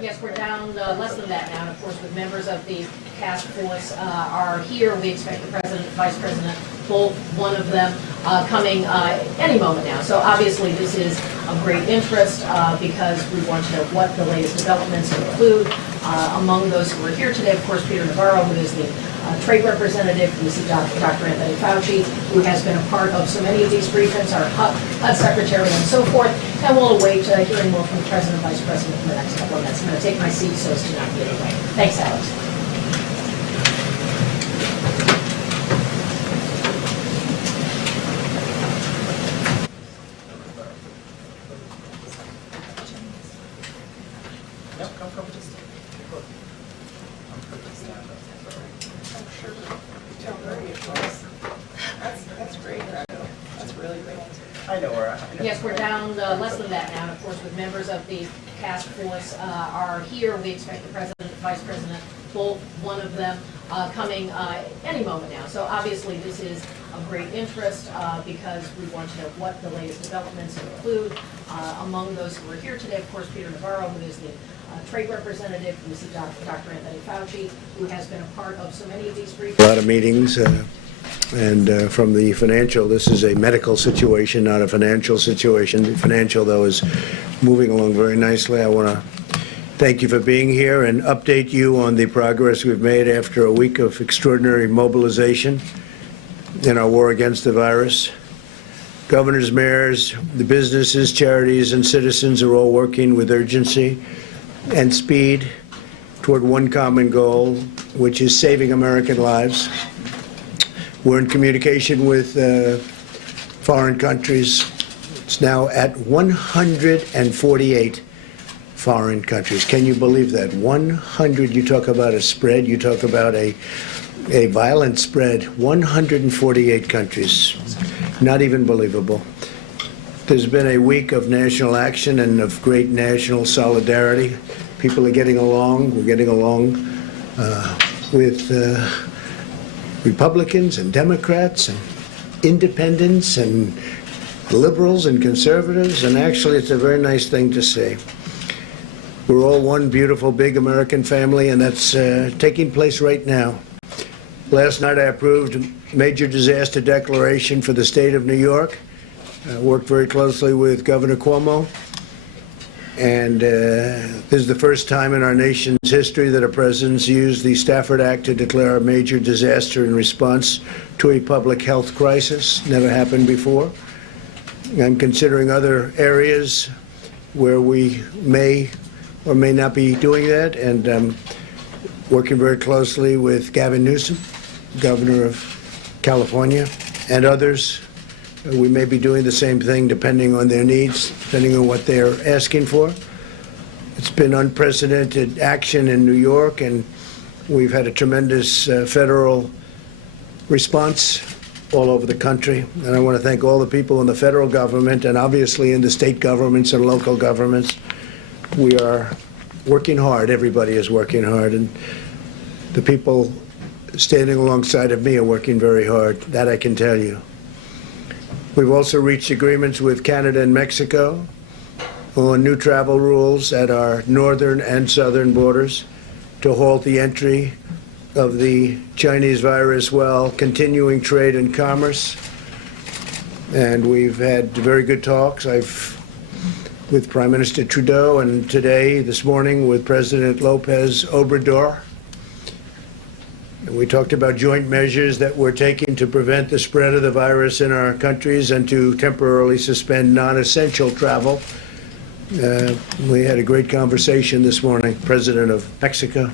Yes, we're down less than that now, and of course, with members of the task force are here. We expect the president and vice president, both one of them coming any moment now. So obviously, this is of great interest because we want to know what the latest developments include. Among those who are here today, of course, Peter Navarro, who is the trade representative. We see Dr. Anthony Fauci, who has been a part of so many of these briefings, our HUD secretary, and so forth. And we'll await hearing more from the president and vice president in the next couple of minutes. I'm going to take my seat so as to not get away. Thanks, Alex. That's great. That's really great. Yes, we're down less than that now, and of course, with members of the task force are here. We expect the president and vice president, both one of them coming any moment now. So obviously, this is of great interest because we want to know what the latest developments include. Among those who are here today, of course, Peter Navarro, who is the trade representative. We see Dr. Anthony Fauci, who has been a part of so many of these briefings. A lot of meetings, and from the financial, this is a medical situation, not a financial situation. The financial, though, is moving along very nicely. I want to thank you for being here and update you on the progress we've made after a week of extraordinary mobilization in our war against the virus. Governors, mayors, the businesses, charities, and citizens are all working with urgency and speed toward one common goal, which is saving American lives. We're in communication with foreign countries. It's now at 148 foreign countries. Can you believe that? 100, you talk about a spread, you talk about a violent spread, 148 countries. Not even believable. There's been a week of national action and of great national solidarity. People are getting along. We're getting along with Republicans and Democrats and independents and liberals and conservatives, and actually it's a very nice thing to see. We're all one beautiful big American family, and that's taking place right now. Last night I approved a major disaster declaration for the state of New York. Worked very closely with Governor Cuomo, and this is the first time in our nation's history that a president's used the Stafford Act to declare a major disaster in response to a public health crisis. Never happened before. I'm considering other areas where we may or may not be doing that, and I'm working very closely with Gavin Newsom, Governor of California, and others. We may be doing the same thing depending on their needs, depending on what they're asking for. It's been unprecedented action in New York, and we've had a tremendous federal response all over the country. And I want to thank all the people in the federal government and obviously in the state governments and local governments. We are working hard. Everybody is working hard. And the people standing alongside of me are working very hard. That I can tell you. We've also reached agreements with Canada and Mexico on new travel rules at our northern and southern borders to halt the entry of the Chinese virus while continuing trade and commerce. And we've had very good talks. With Prime Minister Trudeau, and today, this morning, with President Lopez Obrador. And we talked about joint measures that we're taking to prevent the spread of the virus in our countries and to temporarily suspend non-essential travel. We had a great conversation this morning, President of Mexico,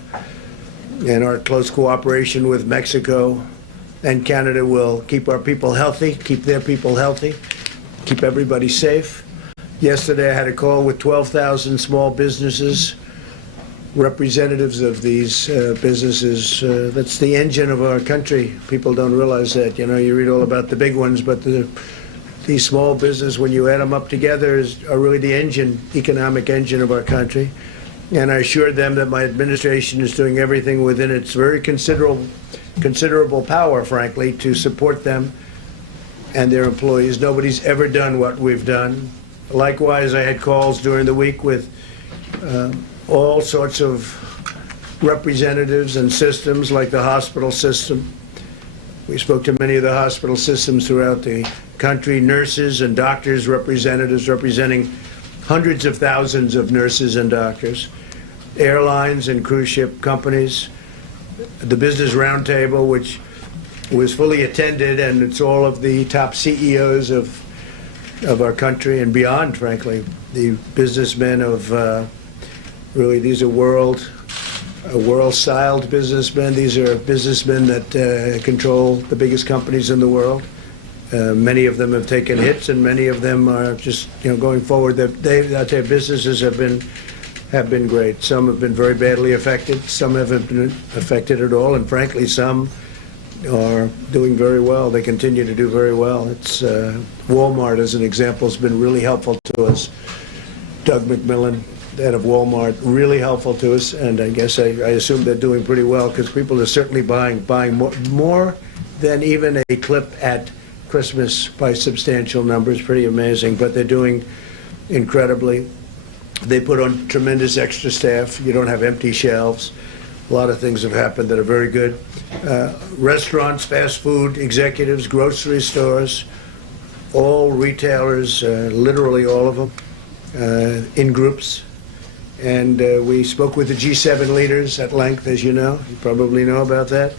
and our close cooperation with Mexico and Canada will keep our people healthy, keep their people healthy, keep everybody safe. Yesterday I had a call with 12,000 small businesses, representatives of these businesses. That's the engine of our country. People don't realize that. You know, you read all about the big ones, but these small business, when you add them up together, are really the engine, economic engine of our country. And I assured them that my administration is doing everything within its very considerable power, frankly, to support them and their employees. Nobody's ever done what we've done. Likewise, I had calls during the week with all sorts of representatives and systems like the hospital system. We spoke to many of the hospital systems throughout the country, nurses and doctors, representatives representing hundreds of thousands of nurses and doctors, airlines and cruise ship companies, the Business Roundtable, which was fully attended, and it's all of the top CEOs of our country and beyond, frankly. The businessmen of, really, these are world-styled businessmen. These are businessmen that control the biggest companies in the world. Many of them have taken hits, and many of them are just, going forward. Their businesses have been great. Some have been very badly affected. Some haven't been affected at all, and frankly, some are doing very well. They continue to do very well. It's Walmart, as an example, has been really helpful to us. Doug McMillan, head of Walmart, really helpful to us, and I guess I assume they're doing pretty well, because people are certainly buying more than even a clip at Christmas by substantial numbers. Pretty amazing, but they're doing incredibly. They put on tremendous extra staff. You don't have empty shelves. A lot of things have happened that are very good. Restaurants, fast food executives, grocery stores, all retailers, literally all of them, in groups. And we spoke with the G7 leaders at length, as you know. You probably know about that.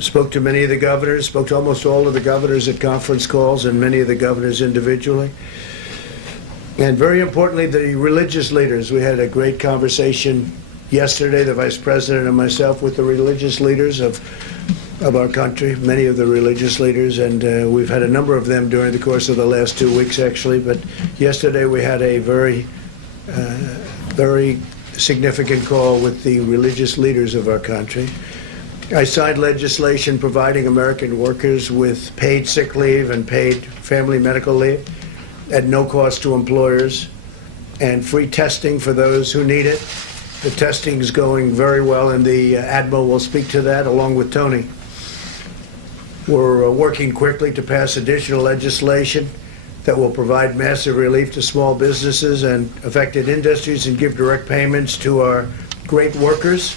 Spoke to many of the governors, spoke to almost all of the governors at conference calls, and many of the governors individually. And very importantly, the religious leaders. We had a great conversation yesterday, the Vice President and myself, with the religious leaders of our country, many of the religious leaders, and we've had a number of them during the course of the last 2 weeks, actually. But yesterday we had a very significant call with the religious leaders of our country. I signed legislation providing American workers with paid sick leave and paid family medical leave at no cost to employers, and free testing for those who need it. The testing is going very well, and the Admiral will speak to that along with Tony. We're working quickly to pass additional legislation that will provide massive relief to small businesses and affected industries and give direct payments to our great workers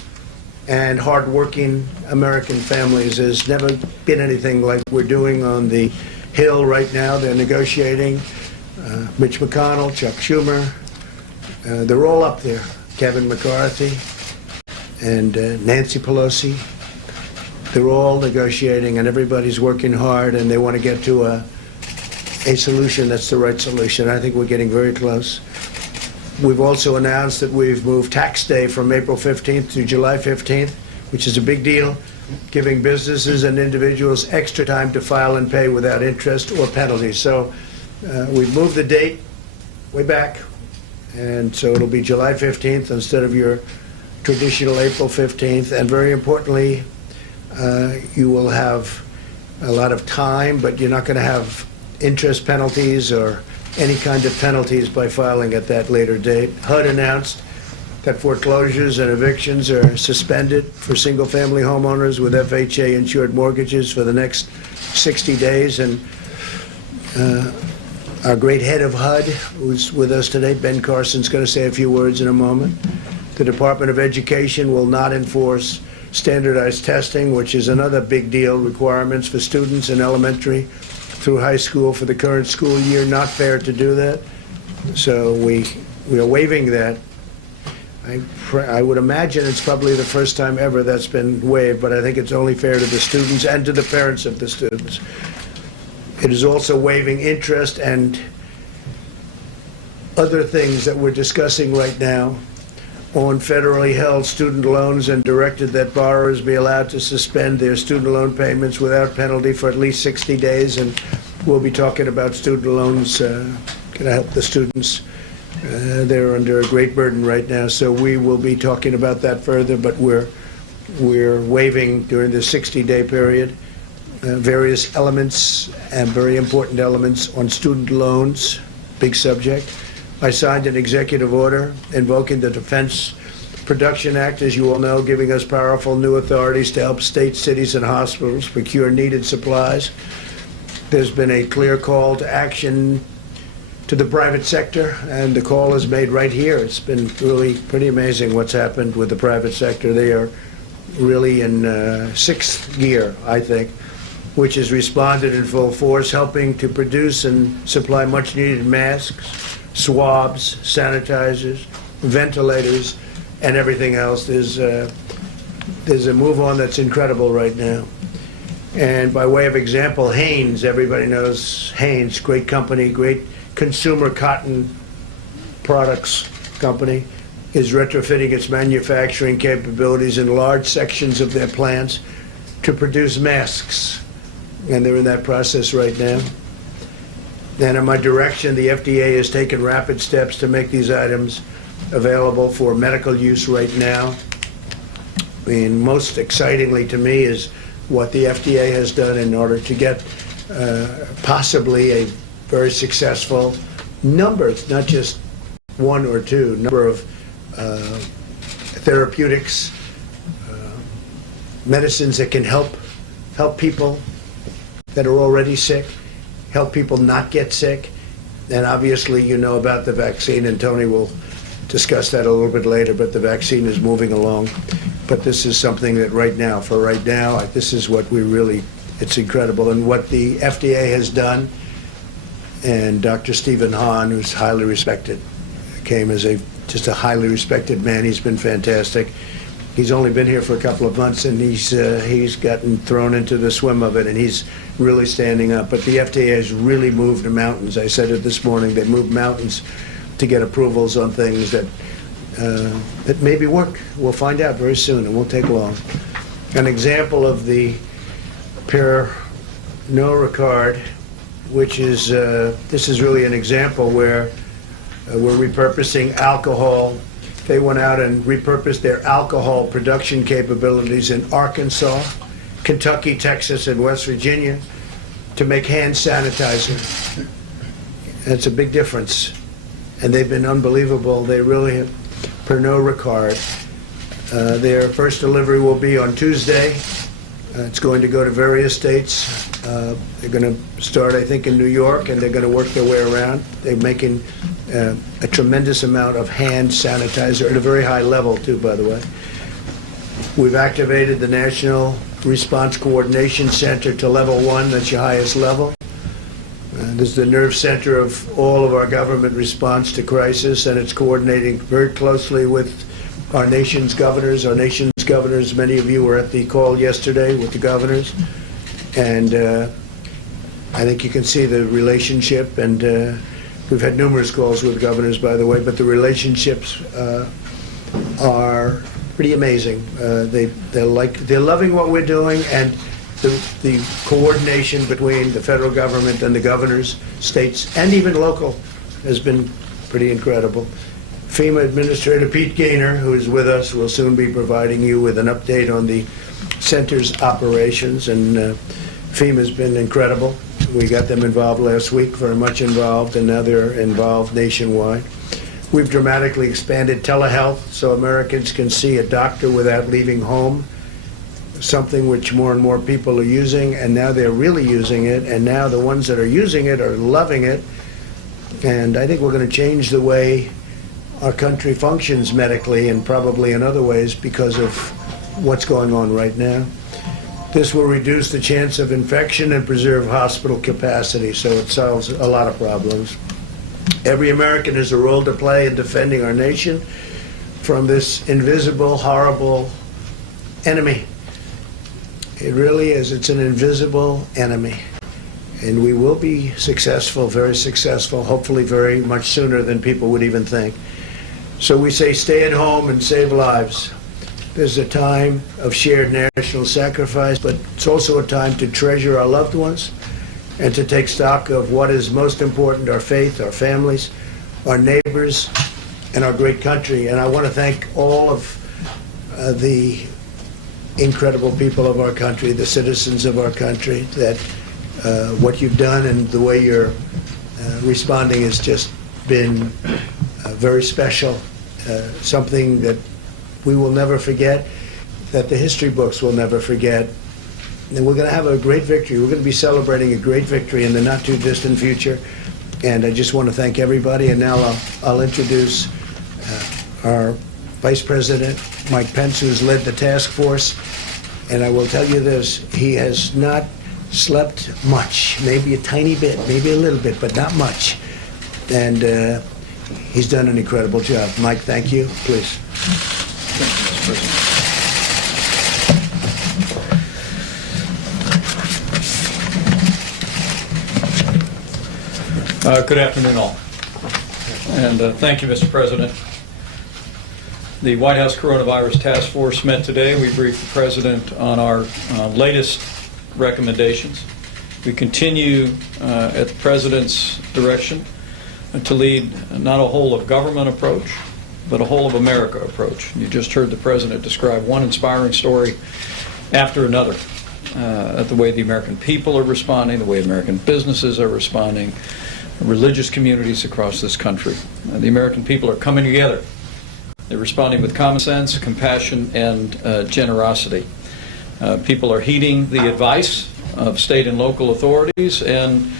and hardworking American families. There's never been anything like we're doing on the Hill right now. They're negotiating. Mitch McConnell, Chuck Schumer, they're all up there. Kevin McCarthy and Nancy Pelosi. They're all negotiating, and everybody's working hard, and they want to get to a solution that's the right solution. I think we're getting very close. We've also announced that we've moved tax day from April 15th to July 15th, which is a big deal, giving businesses and individuals extra time to file and pay without interest or penalties. So we've moved the date way back, and so it'll be July 15th instead of your traditional April 15th. And very importantly, you will have a lot of time, but you're not going to have interest penalties or any kind of penalties by filing at that later date. HUD announced that foreclosures and evictions are suspended for single-family homeowners with FHA-insured mortgages for the next 60 days. And our great head of HUD, who's with us today, Ben Carson's going to say a few words in a moment. The Department of Education will not enforce standardized testing, which is another big deal, requirements for students in elementary through high school for the current school year. Not fair to do that. So we are waiving that. I would imagine it's probably the first time ever that's been waived, but I think it's only fair to the students and to the parents of the students. It is also waiving interest and other things that we're discussing right now on federally held student loans, and directed that borrowers be allowed to suspend their student loan payments without penalty for at least 60 days. And we'll be talking about student loans, going to help the students. They're under a great burden right now, so we will be talking about that further, but we're waiving during the 60-day period various elements and very important elements on student loans, big subject. I signed an executive order invoking the Defense Production Act, as you all know, giving us powerful new authorities to help states, cities, and hospitals procure needed supplies. There's been a clear call to action to the private sector, and the call is made right here. It's been really pretty amazing what's happened with the private sector. They are really in sixth gear, I think, which has responded in full force, helping to produce and supply much-needed masks, swabs, sanitizers, ventilators, and everything else. There's a move on that's incredible right now. And by way of example, Hanes, everybody knows Hanes, great company, great consumer cotton products company, is retrofitting its manufacturing capabilities in large sections of their plants to produce masks. And they're in that process right now. And in my direction, the FDA has taken rapid steps to make these items available for medical use right now. I mean, most excitingly to me is what the FDA has done in order to get possibly a very successful number, it's not just one or two, number of therapeutics, medicines that can help people that are already sick, help people not get sick. And obviously you know about the vaccine, and Tony will discuss that a little bit later, but the vaccine is moving along. But this is something that right now, this is what we really, it's incredible. And what the FDA has done, and Dr. Stephen Hahn, who's highly respected, came as just a highly respected man. He's been fantastic. He's only been here for a couple of months, and he's gotten thrown into the swim of it, and he's really standing up. But the FDA has really moved mountains. I said it this morning. They moved mountains to get approvals on things that maybe work. We'll find out very soon. It won't take long. An example of the Pernod Ricard, which is this is really an example where we're repurposing alcohol. They went out and repurposed their alcohol production capabilities in Arkansas, Kentucky, Texas, and West Virginia to make hand sanitizer. That's a big difference. And they've been unbelievable. They really have. Pernod Ricard. Their first delivery will be on Tuesday. It's going to go to various states. They're going to start, I think, in New York, and they're going to work their way around. They're making a tremendous amount of hand sanitizer at a very high level, too, by the way. We've activated the National Response Coordination Center to level 1. That's your highest level. This is the nerve center of all of our government response to crisis, and it's coordinating very closely with our nation's governors. Many of you were at the call yesterday with the governors, and I think you can see the relationship, and we've had numerous calls with governors, by the way, but the relationships are pretty amazing. They're loving what we're doing, and the coordination between the federal government and the governors, states, and even local has been pretty incredible. FEMA Administrator Pete Gaynor, who is with us, will soon be providing you with an update on the center's operations, and FEMA's been incredible. We got them involved last week, very much involved, and now they're involved nationwide. We've dramatically expanded telehealth so Americans can see a doctor without leaving home, something which more and more people are using, and now they're really using it, and now the ones that are using it are loving it. And I think we're going to change the way our country functions medically and probably in other ways because of what's going on right now. This will reduce the chance of infection and preserve hospital capacity, so it solves a lot of problems. Every American has a role to play in defending our nation from this invisible, horrible enemy. It really is. It's an invisible enemy. And we will be successful, very successful, hopefully very much sooner than people would even think. So we say stay at home and save lives. There's a time of shared national sacrifice, but it's also a time to treasure our loved ones and to take stock of what is most important, our faith, our families, our neighbors, and our great country. And I want to thank all of the incredible people of our country, the citizens of our country, that what you've done and the way you're responding has just been very special, something that we will never forget, that the history books will never forget. And we're going to have a great victory. We're going to be celebrating a great victory in the not too distant future. And I just want to thank everybody, and now I'll introduce our Vice President, Mike Pence, who's led the task force. And I will tell you this, he has not slept much, maybe a tiny bit, maybe a little bit, but not much. And he's done an incredible job. Mike, thank you. Please. Thank you, Mr. President. Good afternoon, all. And thank you, Mr. President. The White House Coronavirus Task Force met today. We briefed the President on our latest recommendations. We continue at the President's direction to lead not a whole of government approach, but a whole of America approach. You just heard the President describe one inspiring story after another at the way the American people are responding, the way American businesses are responding, religious communities across this country. The American people are coming together. They're responding with common sense, compassion, and generosity. People are heeding the advice of state and local authorities, and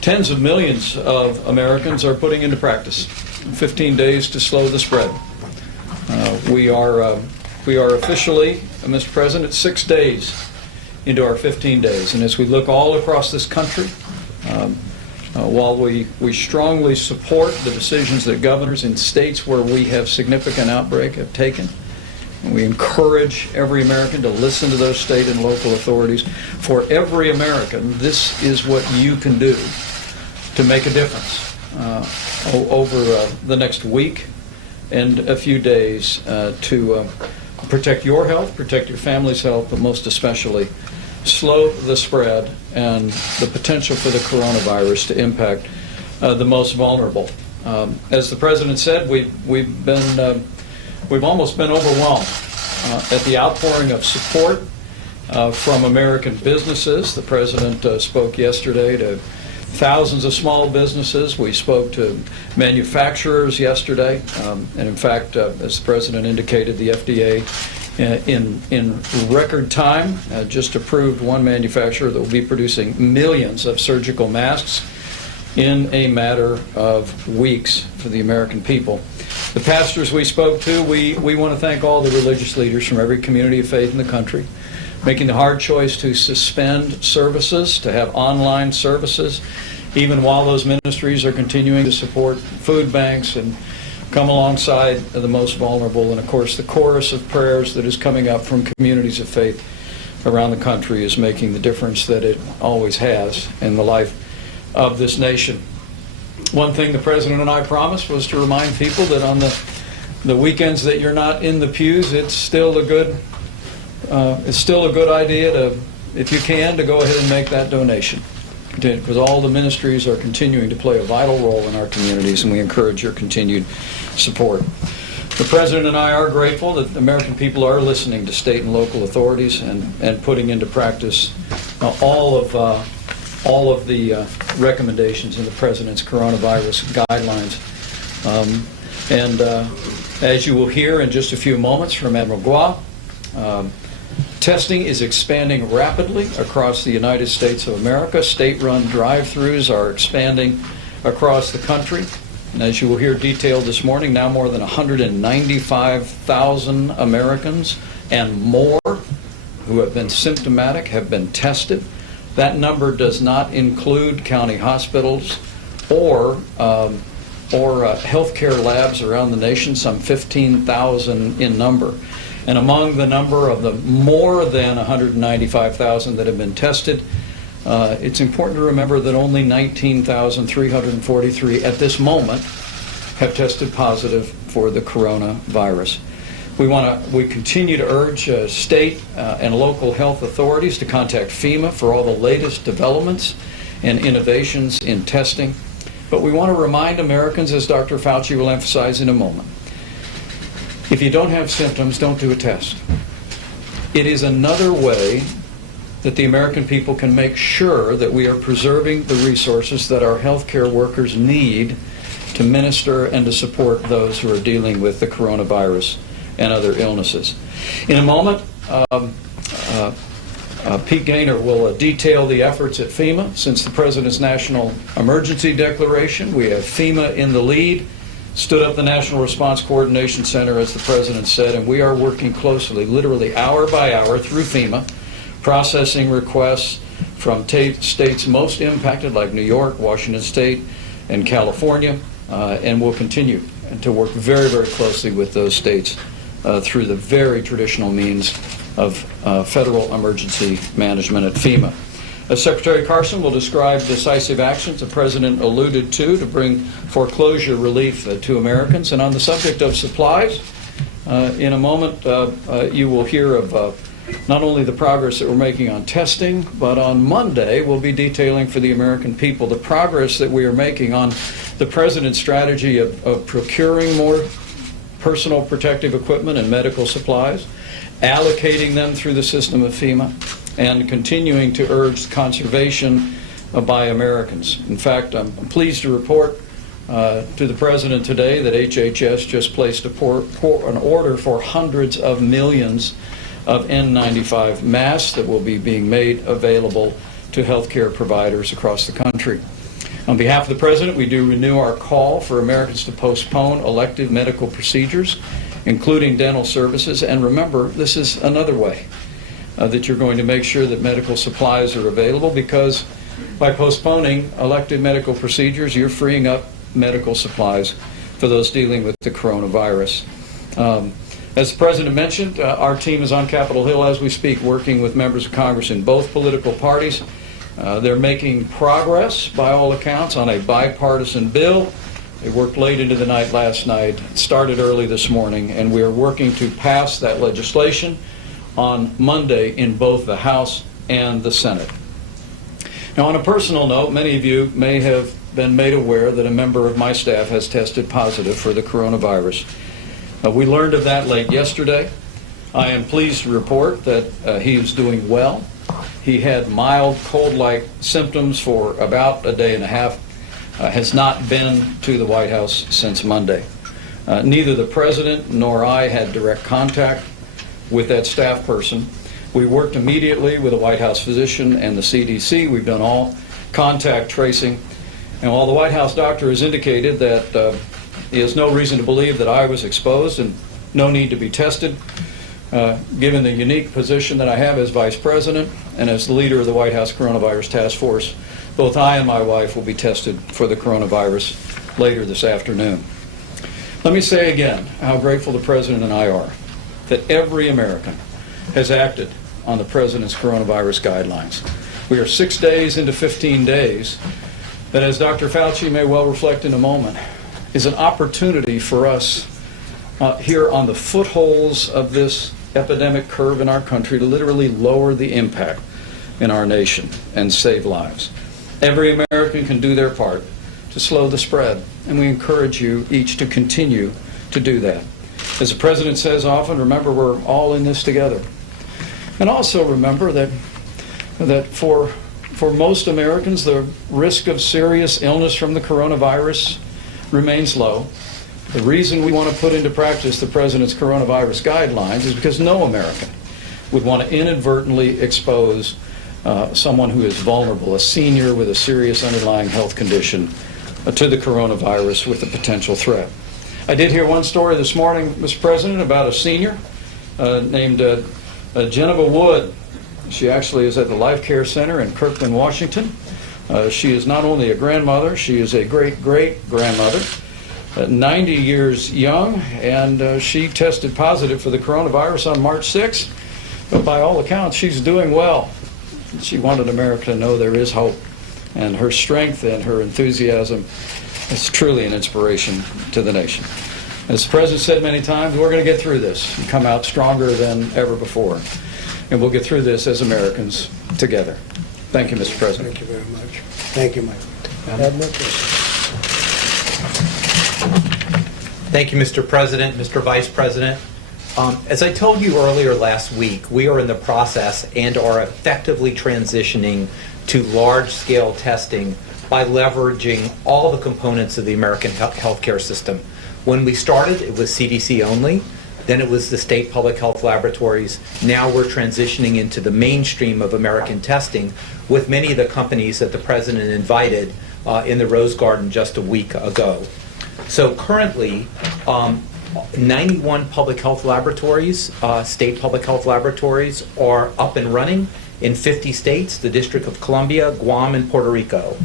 tens of millions of Americans are putting into practice 15 days to slow the spread. We are officially, Mr. President, 6 days into our 15 days, and as we look all across this country, while we strongly support the decisions that governors in states where we have significant outbreak have taken, and we encourage every American to listen to those state and local authorities, for every American, this is what you can do to make a difference over the next week and a few days to protect your health, protect your family's health, but most especially slow the spread and the potential for the coronavirus to impact the most vulnerable. As the President said, we've almost been overwhelmed at the outpouring of support from American businesses. The President spoke yesterday to thousands of small businesses. We spoke to manufacturers yesterday, and in fact, as the President indicated, the FDA in record time just approved one manufacturer that will be producing millions of surgical masks in a matter of weeks for the American people. The pastors we spoke to, we want to thank all the religious leaders from every community of faith in the country, making the hard choice to suspend services, to have online services, even while those ministries are continuing to support food banks and come alongside the most vulnerable. And of course, the chorus of prayers that is coming up from communities of faith around the country is making the difference that it always has in the life of this nation. One thing the President and I promised was to remind people that on the weekends that you're not in the pews, it's still a good idea to, if you can, to go ahead and make that donation, because all the ministries are continuing to play a vital role in our communities, and we encourage your continued support. The President and I are grateful that the American people are listening to state and local authorities and putting into practice all of the recommendations in the President's coronavirus guidelines. As you will hear in just a few moments from Admiral Gua, testing is expanding rapidly across the United States of America. State-run drive-thrus are expanding across the country. And as you will hear detailed this morning, now more than 195,000 Americans and more who have been symptomatic have been tested. That number does not include county hospitals or healthcare labs around the nation, some 15,000 in number. And among the number of the more than 195,000 that have been tested, it's important to remember that only 19,343 at this moment have tested positive for the coronavirus. We continue to urge state and local health authorities to contact FEMA for all the latest developments and innovations in testing. But we want to remind Americans, as Dr. Fauci will emphasize in a moment, if you don't have symptoms, don't do a test. It is another way that the American people can make sure that we are preserving the resources that our healthcare workers need to minister and to support those who are dealing with the coronavirus and other illnesses. In a moment, Pete Gaynor will detail the efforts at FEMA. Since the President's national emergency declaration, we have FEMA in the lead, stood up the National Response Coordination Center, as the President said, and we are working closely, literally hour by hour, through FEMA, processing requests from states most impacted, like New York, Washington State, and California, and we'll continue to work very, very closely with those states through the very traditional means of federal emergency management at FEMA. Secretary Carson will describe decisive actions the President alluded to bring foreclosure relief to Americans. And on the subject of supplies, in a moment you will hear of not only the progress that we're making on testing, but on Monday we'll be detailing for the American people the progress that we are making on the President's strategy of procuring more personal protective equipment and medical supplies, allocating them through the system of FEMA, and continuing to urge conservation by Americans. In fact, I'm pleased to report to the President today that HHS just placed an order for hundreds of millions of N95 masks that will be being made available to healthcare providers across the country. On behalf of the President, we do renew our call for Americans to postpone elective medical procedures, including dental services. And remember, this is another way that you're going to make sure that medical supplies are available, because by postponing elective medical procedures, you're freeing up medical supplies for those dealing with the coronavirus. As the President mentioned, our team is on Capitol Hill as we speak, working with members of Congress in both political parties. They're making progress, by all accounts, on a bipartisan bill. They worked late into the night last night, started early this morning, and we are working to pass that legislation on Monday in both the House and the Senate. Now, on a personal note, many of you may have been made aware that a member of my staff has tested positive for the coronavirus. We learned of that late yesterday. I am pleased to report that he is doing well. He had mild cold-like symptoms for about a day and a half, has not been to the White House since Monday. Neither the President nor I had direct contact with that staff person. We worked immediately with the White House physician and the CDC. We've done all contact tracing. And while the White House doctor has indicated that he has no reason to believe that I was exposed and no need to be tested, given the unique position that I have as Vice President and as the leader of the White House Coronavirus Task Force, both I and my wife will be tested for the coronavirus later this afternoon. Let me say again how grateful the President and I are that every American has acted on the President's coronavirus guidelines. We are 6 days into 15 days that, as Dr. Fauci may well reflect in a moment, is an opportunity for us here on the footholds of this epidemic curve in our country to literally lower the impact in our nation and save lives. Every American can do their part to slow the spread, and we encourage you each to continue to do that. As the President says often, remember, we're all in this together. And also remember that for most Americans, the risk of serious illness from the coronavirus remains low. The reason we want to put into practice the President's coronavirus guidelines is because no American would want to inadvertently expose someone who is vulnerable, a senior with a serious underlying health condition, to the coronavirus with a potential threat. I did hear one story this morning, Mr. President, about a senior named Geneva Wood. She actually is at the Life Care Center in Kirkland, Washington. She is not only a grandmother, she is a great-great-grandmother, 90 years young, and she tested positive for the coronavirus on March 6th. But by all accounts, she's doing well. She wanted America to know there is hope, and her strength and her enthusiasm is truly an inspiration to the nation. As the President said many times, we're going to get through this and come out stronger than ever before. And we'll get through this as Americans together. Thank you, Mr. President. Thank you very much. Thank you, Mike. Thank you, Mr. President, Mr. Vice President. As I told you earlier last week, we are in the process and are effectively transitioning to large-scale testing by leveraging all the components of the American healthcare system. When we started, it was CDC only. then it was the state public health laboratories. Now we're transitioning into the mainstream of American testing with many of the companies that the President invited in the Rose Garden just a week ago. So currently, 91 public health laboratories, state public health laboratories, are up and running in 50 states, the District of Columbia, Guam, and Puerto Rico.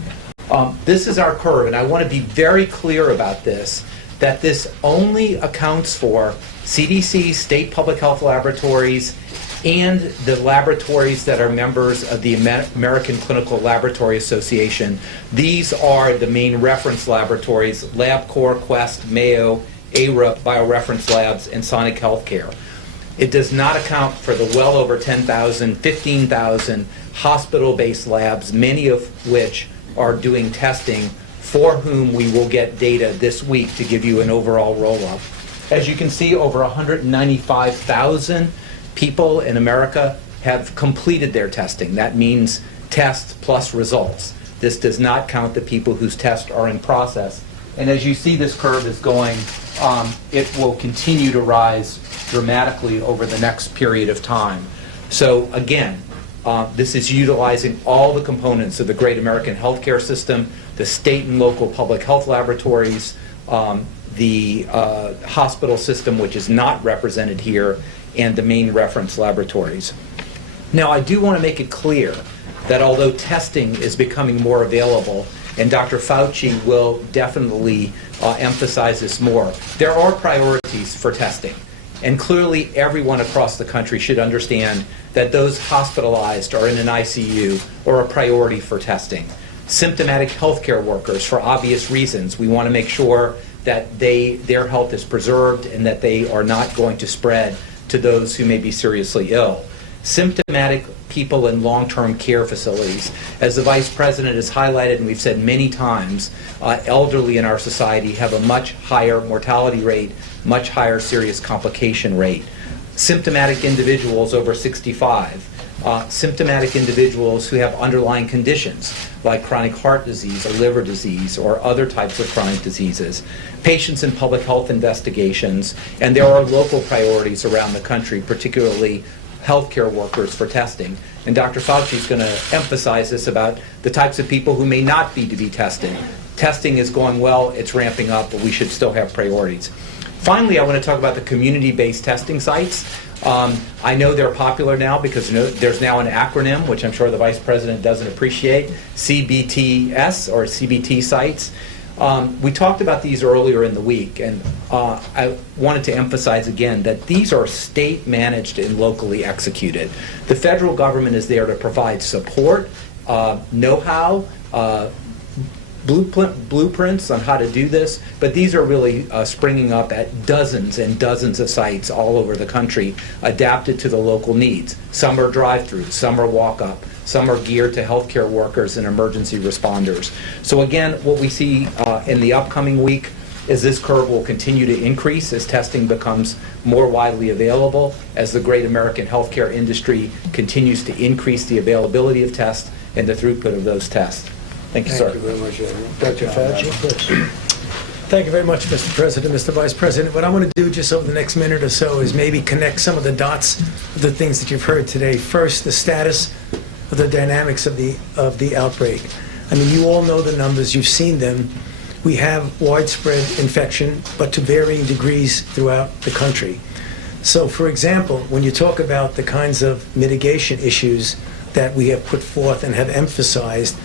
This is our curve, and I want to be very clear about this, that this only accounts for CDC, state public health laboratories, and the laboratories that are members of the American Clinical Laboratory Association. These are the main reference laboratories: LabCorp, Quest, Mayo, ARA, BioReference Labs, and Sonic Healthcare. It does not account for the well over 10,000, 15,000 hospital-based labs, many of which are doing testing, for whom we will get data this week to give you an overall roll-up. As you can see, over 195,000 people in America have completed their testing. That means tests plus results. This does not count the people whose tests are in process. And as you see, this curve is going, it will continue to rise dramatically over the next period of time. So again, this is utilizing all the components of the great American healthcare system, the state and local public health laboratories, the hospital system, which is not represented here, and the main reference laboratories. Now, I do want to make it clear that although testing is becoming more available, and Dr. Fauci will definitely emphasize this more, there are priorities for testing. And clearly, everyone across the country should understand that those hospitalized or in an ICU are a priority for testing. Symptomatic healthcare workers, for obvious reasons, we want to make sure that their health is preserved and that they are not going to spread to those who may be seriously ill. Symptomatic people in long-term care facilities. As the Vice President has highlighted, and we've said many times, elderly in our society have a much higher mortality rate, much higher serious complication rate. Symptomatic individuals over 65, symptomatic individuals who have underlying conditions like chronic heart disease or liver disease or other types of chronic diseases, patients in public health investigations, and there are local priorities around the country, particularly healthcare workers for testing. And Dr. Fauci is going to emphasize this about the types of people who may not be to be tested. Testing is going well, it's ramping up, but we should still have priorities. Finally, I want to talk about the community-based testing sites. I know they're popular now because there's now an acronym, which I'm sure the Vice President doesn't appreciate, CBTS, or CBT sites. We talked about these earlier in the week, and I wanted to emphasize again that these are state-managed and locally executed. The federal government is there to provide support, know-how, blueprints on how to do this, but these are really springing up at dozens and dozens of sites all over the country, adapted to the local needs. Some are drive-through, some are walk-up, some are geared to healthcare workers and emergency responders. So again, what we see in the upcoming week is this curve will continue to increase as testing becomes more widely available, as the great American healthcare industry continues to increase the availability of tests and the throughput of those tests. Thank you, sir. Thank you very much, Edwin. Dr. Fauci, please. Thank you very much, Mr. President, Mr. Vice President. What I want to do just over the next minute or so is maybe connect some of the dots of the things that you've heard today. First, the status of the dynamics of the outbreak. I mean, you all know the numbers, you've seen them. We have widespread infection, but to varying degrees throughout the country. So, for example, when you talk about the kinds of mitigation issues that we have put forth and have emphasized,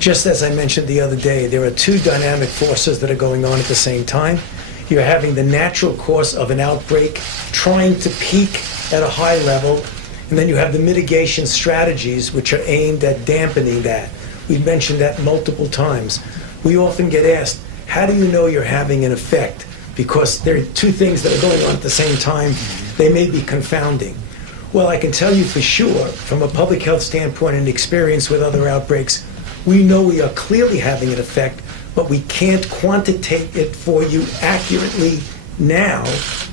just as I mentioned the other day, there are two dynamic forces that are going on at the same time. You're having the natural course of an outbreak trying to peak at a high level, and then you have the mitigation strategies which are aimed at dampening that. We've mentioned that multiple times. We often get asked, how do you know you're having an effect? Because there are two things that are going on at the same time. They may be confounding. Well, I can tell you for sure, from a public health standpoint and experience with other outbreaks, we know we are clearly having an effect, but we can't quantitate it for you accurately now,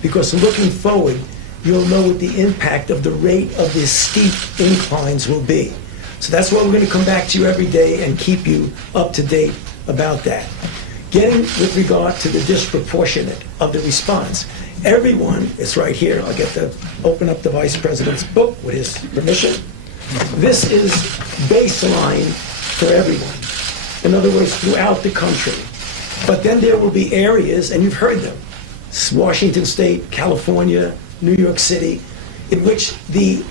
because looking forward, you'll know what the impact of the rate of these steep inclines will be. So that's why we're going to come back to you every day and keep you up to date about that. Getting with regard to the disproportionate of the response, everyone, it's right here, I'll get to open up the Vice President's book with his permission. This is baseline for everyone. In other words, throughout the country. But then there will be areas, and you've heard them, Washington State, California, New York City, in which the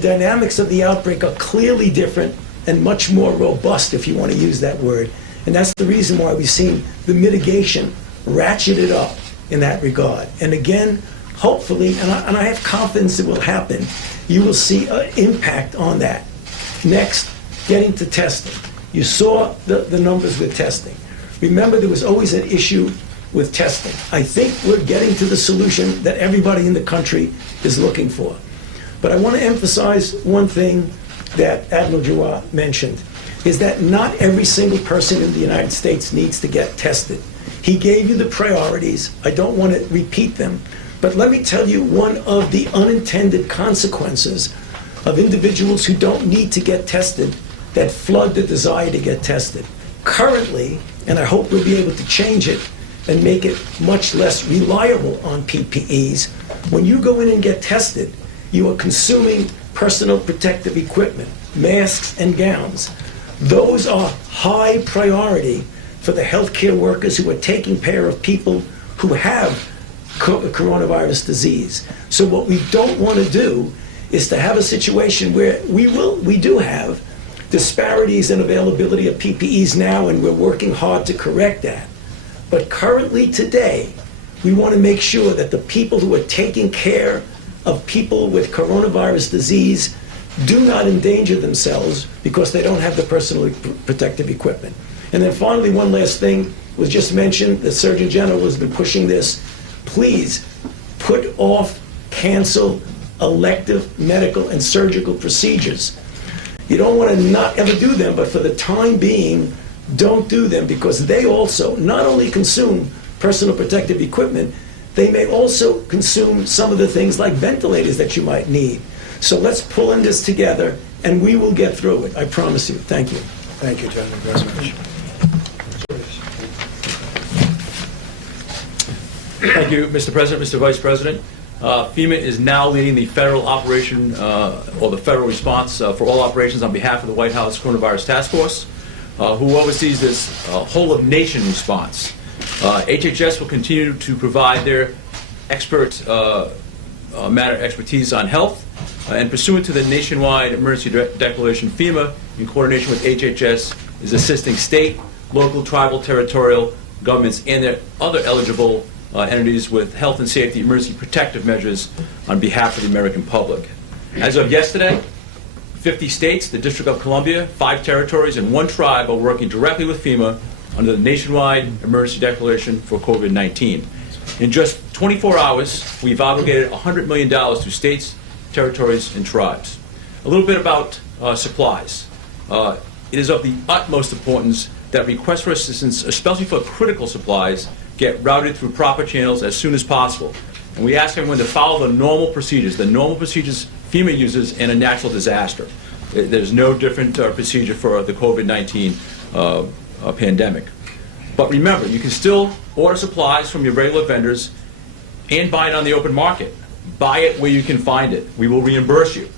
dynamics of the outbreak are clearly different and much more robust, if you want to use that word. And that's the reason why we've seen the mitigation ratcheted up in that regard. And again, hopefully, and I have confidence it will happen, you will see an impact on that. Next, getting to testing. You saw the numbers with testing. Remember, there was always an issue with testing. I think we're getting to the solution that everybody in the country is looking for. But I want to emphasize one thing that Admiral Giroir mentioned, is that not every single person in the United States needs to get tested. He gave you the priorities. I don't want to repeat them. But let me tell you one of the unintended consequences of individuals who don't need to get tested that flood the desire to get tested. Currently, and I hope we'll be able to change it and make it much less reliable on PPEs, when you go in and get tested, you are consuming personal protective equipment, masks and gowns. Those are high priority for the healthcare workers who are taking care of people who have coronavirus disease. So what we don't want to do is to have a situation where we do have disparities in availability of PPEs now, and we're working hard to correct that. But currently today, we want to make sure that the people who are taking care of people with coronavirus disease do not endanger themselves because they don't have the personal protective equipment. And then finally, one last thing was just mentioned, the Surgeon General has been pushing this. Please put off, cancel elective medical and surgical procedures. You don't want to not ever do them, but for the time being, don't do them, because they also not only consume personal protective equipment, they may also consume some of the things like ventilators that you might need. So let's pull in this together, and we will get through it. I promise you. Thank you. Thank you, gentlemen, very much. Thank you, Mr. President, Mr. Vice President. FEMA is now leading the federal operation, or the federal response for all operations on behalf of the White House Coronavirus Task Force, who oversees this whole-of-nation response. HHS will continue to provide their matter expertise on health, and pursuant to the nationwide emergency declaration, FEMA, in coordination with HHS, is assisting state, local, tribal, territorial governments and their other eligible entities with health and safety emergency protective measures on behalf of the American public. As of yesterday, 50 states, the District of Columbia, 5 territories, and 1 tribe are working directly with FEMA under the nationwide emergency declaration for COVID-19. In just 24 hours, we've obligated $100 million to states, territories, and tribes. A little bit about supplies. It is of the utmost importance that requests for assistance, especially for critical supplies, get routed through proper channels as soon as possible. And we ask everyone to follow the normal procedures FEMA uses in a natural disaster. There's no different procedure for the COVID-19 pandemic. But remember, you can still order supplies from your regular vendors and buy it on the open market. Buy it where you can find it. We will reimburse you.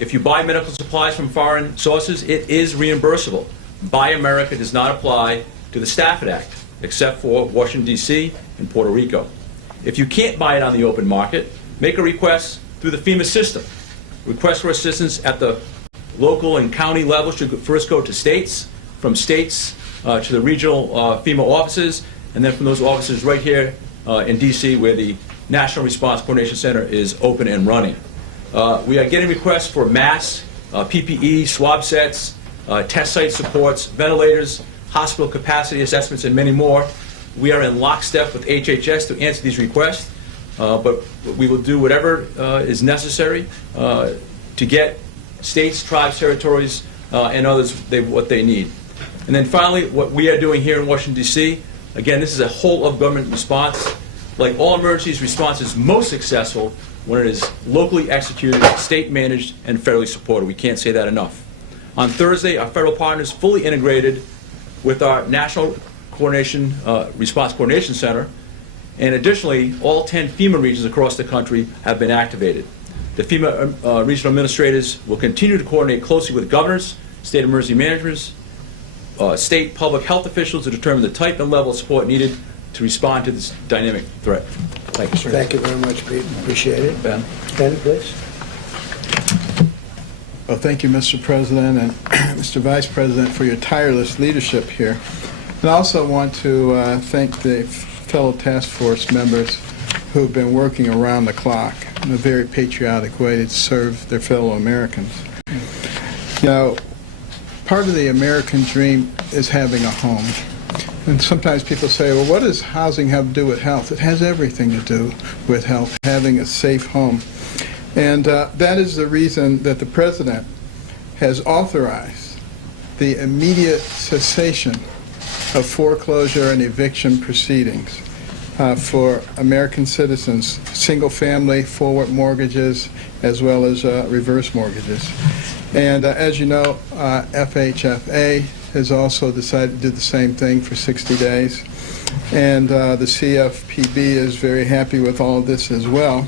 If you buy medical supplies from foreign sources, it is reimbursable. Buy America does not apply to the Stafford Act, except for Washington, D.C. and Puerto Rico. If you can't buy it on the open market, make a request through the FEMA system. Requests for assistance at the local and county level should first go to states, from states to the regional FEMA offices, and then from those offices right here in D.C., where the National Response Coordination Center is open and running. We are getting requests for masks, PPE, swab sets, test site supports, ventilators, hospital capacity assessments, and many more. We are in lockstep with HHS to answer these requests, but we will do whatever is necessary to get states, tribes, territories, and others what they need. And then finally, what we are doing here in Washington, D.C., again, this is a whole-of-government response. Like all emergencies, response is most successful when it is locally executed, state-managed, and federally supported. We can't say that enough. On Thursday, our federal partners fully integrated with our National Response Coordination Center, And additionally, all 10 FEMA regions across the country have been activated. The FEMA regional administrators will continue to coordinate closely with governors, state emergency managers, state public health officials to determine the type and level of support needed to respond to this dynamic threat. Thank you, sir. Thank you very much, Pete. Appreciate it. Ben. Ben, please. Well, thank you, Mr. President and Mr. Vice President, for your tireless leadership here. And I also want to thank the fellow task force members who have been working around the clock in a very patriotic way to serve their fellow Americans. You know, part of the American dream is having a home. And sometimes people say, well, what does housing have to do with health? It has everything to do with health, having a safe home. And that is the reason that the President has authorized the immediate cessation of foreclosure and eviction proceedings for American citizens, single-family forward mortgages, as well as reverse mortgages. And as you know, FHFA has also decided to do the same thing for 60 days. And the CFPB is very happy with all of this as well.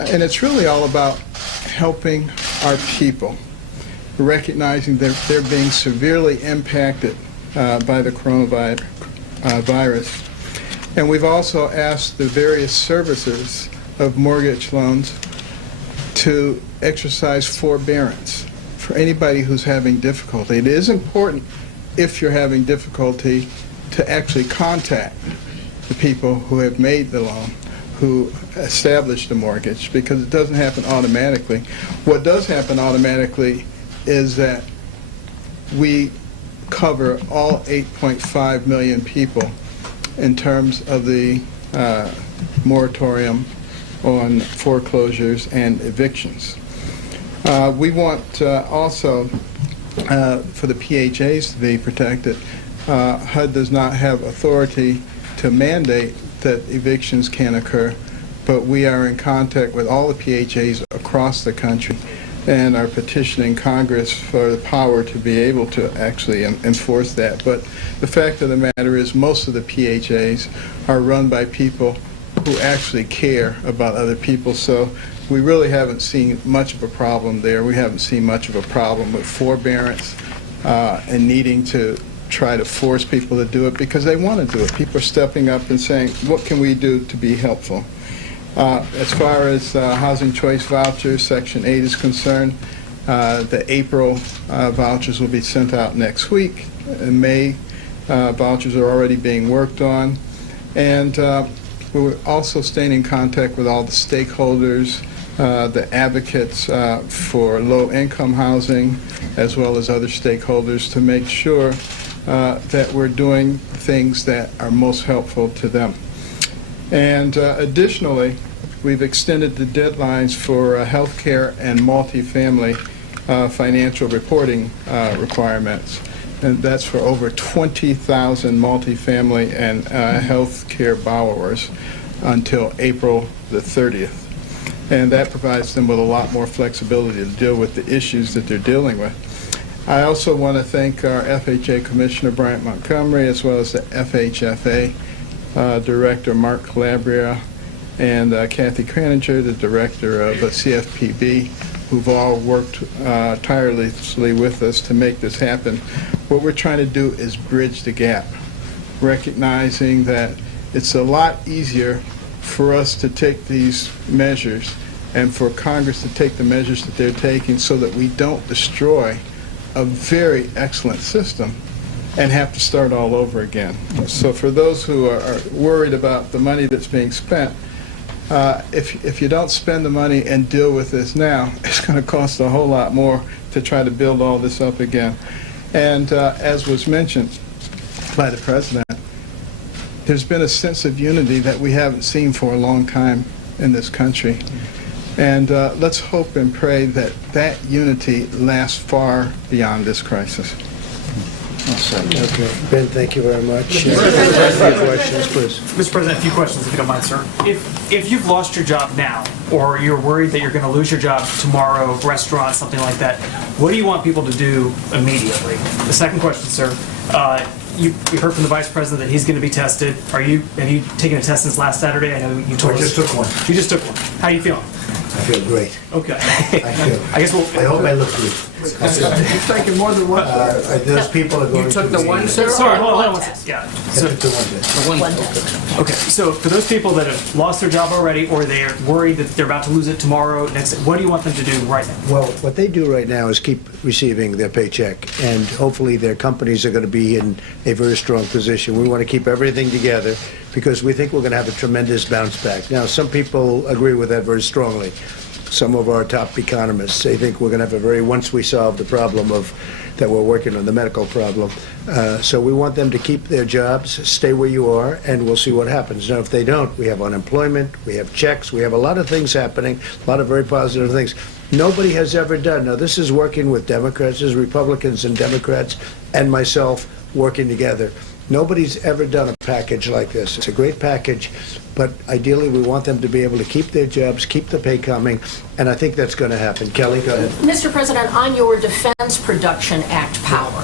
And it's really all about helping our people, recognizing that they're being severely impacted by the coronavirus. And we've also asked the various servicers of mortgage loans to exercise forbearance for anybody who's having difficulty. It is important, if you're having difficulty, to actually contact the people who have made the loan, who established the mortgage, because it doesn't happen automatically. What does happen automatically is that we cover all 8.5 million people in terms of the moratorium on foreclosures and evictions. We want also for the PHAs to be protected. HUD does not have authority to mandate that evictions can occur, but we are in contact with all the PHAs across the country and are petitioning Congress for the power to be able to actually enforce that. But the fact of the matter is most of the PHAs are run by people who actually care about other people, so we really haven't seen much of a problem there. We haven't seen much of a problem with forbearance and needing to try to force people to do it because they want to do it. People are stepping up and saying, what can we do to be helpful? As far as housing choice vouchers, Section 8 is concerned, the April vouchers will be sent out next week. In May, vouchers are already being worked on. And we're also staying in contact with all the stakeholders, the advocates for low-income housing, as well as other stakeholders to make sure that we're doing things that are most helpful to them. And additionally, we've extended the deadlines for healthcare and multifamily financial reporting requirements. And that's for over 20,000 multifamily and healthcare borrowers until April the 30th. And that provides them with a lot more flexibility to deal with the issues that they're dealing with. I also want to thank our FHA Commissioner Bryant Montgomery, as well as the FHFA Director Mark Calabria, and Kathy Kraninger, the Director of CFPB, who've all worked tirelessly with us to make this happen. What we're trying to do is bridge the gap, recognizing that it's a lot easier for us to take these measures and for Congress to take the measures that they're taking so that we don't destroy a very excellent system and have to start all over again. So for those who are worried about the money that's being spent, if you don't spend the money and deal with this now, it's going to cost a whole lot more to try to build all this up again. And as was mentioned by the President, there's been a sense of unity that we haven't seen for a long time in this country. And let's hope and pray that that unity lasts far beyond this crisis. Okay. Ben, thank you very much. Questions, please. Mr. President, a few questions, if you don't mind, sir. If you've lost your job now, or you're worried that you're going to lose your job tomorrow, restaurant, something like that, what do you want people to do immediately? The second question, sir, you heard from the vice president that he's going to be tested. Have you taken a test since last Saturday? I know you told us. I just took one. You just took one. How are you feeling? I feel great. Okay. I guess I hope I look good. You're taking more than one. Those people are going You took to the be- one, sir? Sorry, hold on. One test. Yeah. I So, took the one test. The one. One test. okay. So for those people that have lost their job already, or they're worried that they're about to lose it tomorrow, what do you want them to do right now? Well, what they do right now is keep receiving their paycheck, and hopefully their companies are going to be in a very strong position. We want to keep everything together because we think we're going to have a tremendous bounce back. Now, some people agree with that very strongly. Some of our top economists, they think we're going to have once we solve the problem that we're working on, the medical problem. So we want them to keep their jobs, stay where you are, and we'll see what happens. Now, if they don't, we have unemployment, we have checks, we have a lot of things happening, a lot of very positive things. Nobody has ever done. Now, this is working with Democrats, this is Republicans and Democrats, and myself working together. Nobody's ever done a package like this. It's a great package, but ideally we want them to be able to keep their jobs, keep the pay coming, and I think that's going to happen. Kelly, go ahead. Mr. President, on your Defense Production Act power,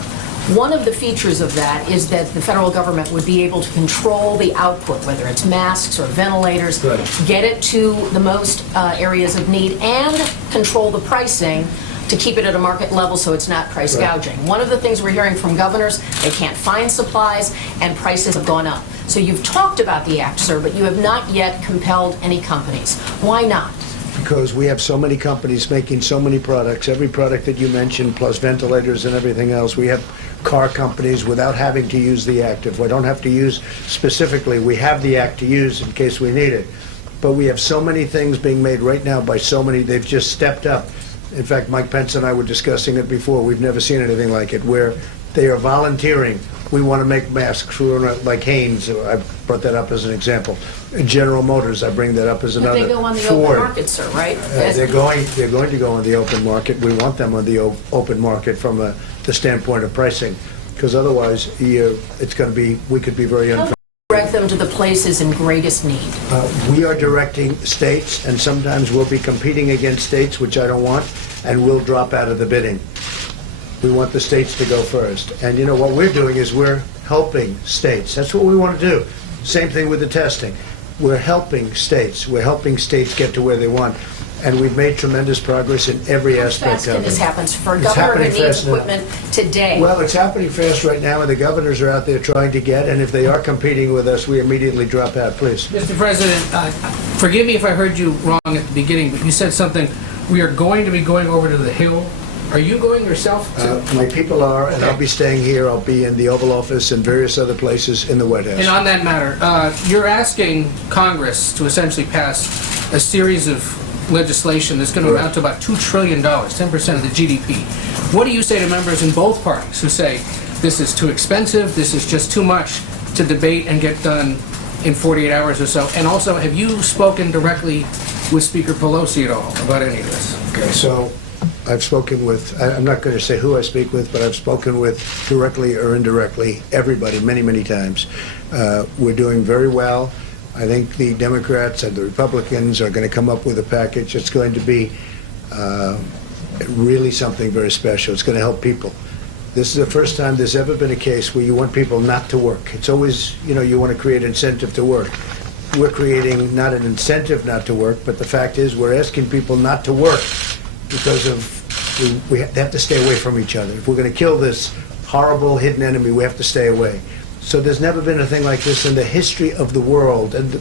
one of the features of that is that the federal government would be able to control the output, whether it's masks or ventilators, Right. get it to the most areas of need, and control the pricing to keep it at a market level so it's not price Right. gouging. One of the things we're hearing from governors, they can't find supplies and prices have gone up. So you've talked about the act, sir, but you have not yet compelled any companies. Why not? Because we have so many companies making so many products, every product that you mentioned, plus ventilators and everything else. We have car companies without having to use the act. If we don't have to use specifically, we have the act to use in case we need it. But we have so many things being made right now by so many, they've just stepped up. In fact, Mike Pence and I were discussing it before. We've never seen anything like it, where they are volunteering. We want to make masks, like Hanes, I brought that up as an example. General Motors, I bring that up as But another. they go on the Ford. open market, sir, right? They're going to go on the open market. We want them on the open market from the standpoint of pricing, because otherwise, it's going to be, we could be very unfair. Direct them to the places in greatest need. We are directing states, and sometimes we'll be competing against states, which I don't want, and we'll drop out of the bidding. We want the states to go first. And you know, what we're doing is we're helping states. That's what we want to do. Same thing with the testing. We're helping states. We're helping states get to where they want. And we've made tremendous progress in every How aspect fast of can it. this happen for a It's governor happening who needs fast now. equipment today? Well, it's happening fast right now, and the governors are out there trying to get, and if they are competing with us, we immediately drop out, please. Mr. President, forgive me if I heard you wrong at the beginning, but you said something, we are going to be going over to the Hill. Are you going yourself? My people are, and I'll be staying here. I'll be in the Oval Office and various other places in the White House. And on that matter, you're asking Congress to essentially pass a series of legislation that's going to amount to about $2 trillion, 10% of the GDP. What do you say to members in both parties who say this is too expensive, this is just too much to debate and get done in 48 hours or so? And also, have you spoken directly with Speaker Pelosi at all about any of this? Okay, so I've spoken with, I'm not going to say who I speak with, but I've spoken with directly or indirectly everybody many, many times. We're doing very well. I think the Democrats and the Republicans are going to come up with a package that's going to be really something very special. It's going to help people. This is the first time there's ever been a case where you want people not to work. It's always, you want to create incentive to work. We're creating not an incentive not to work, but the fact is we're asking people not to work because of, they have to stay away from each other. If we're going to kill this horrible hidden enemy, we have to stay away. So there's never been a thing like this in the history of the world, and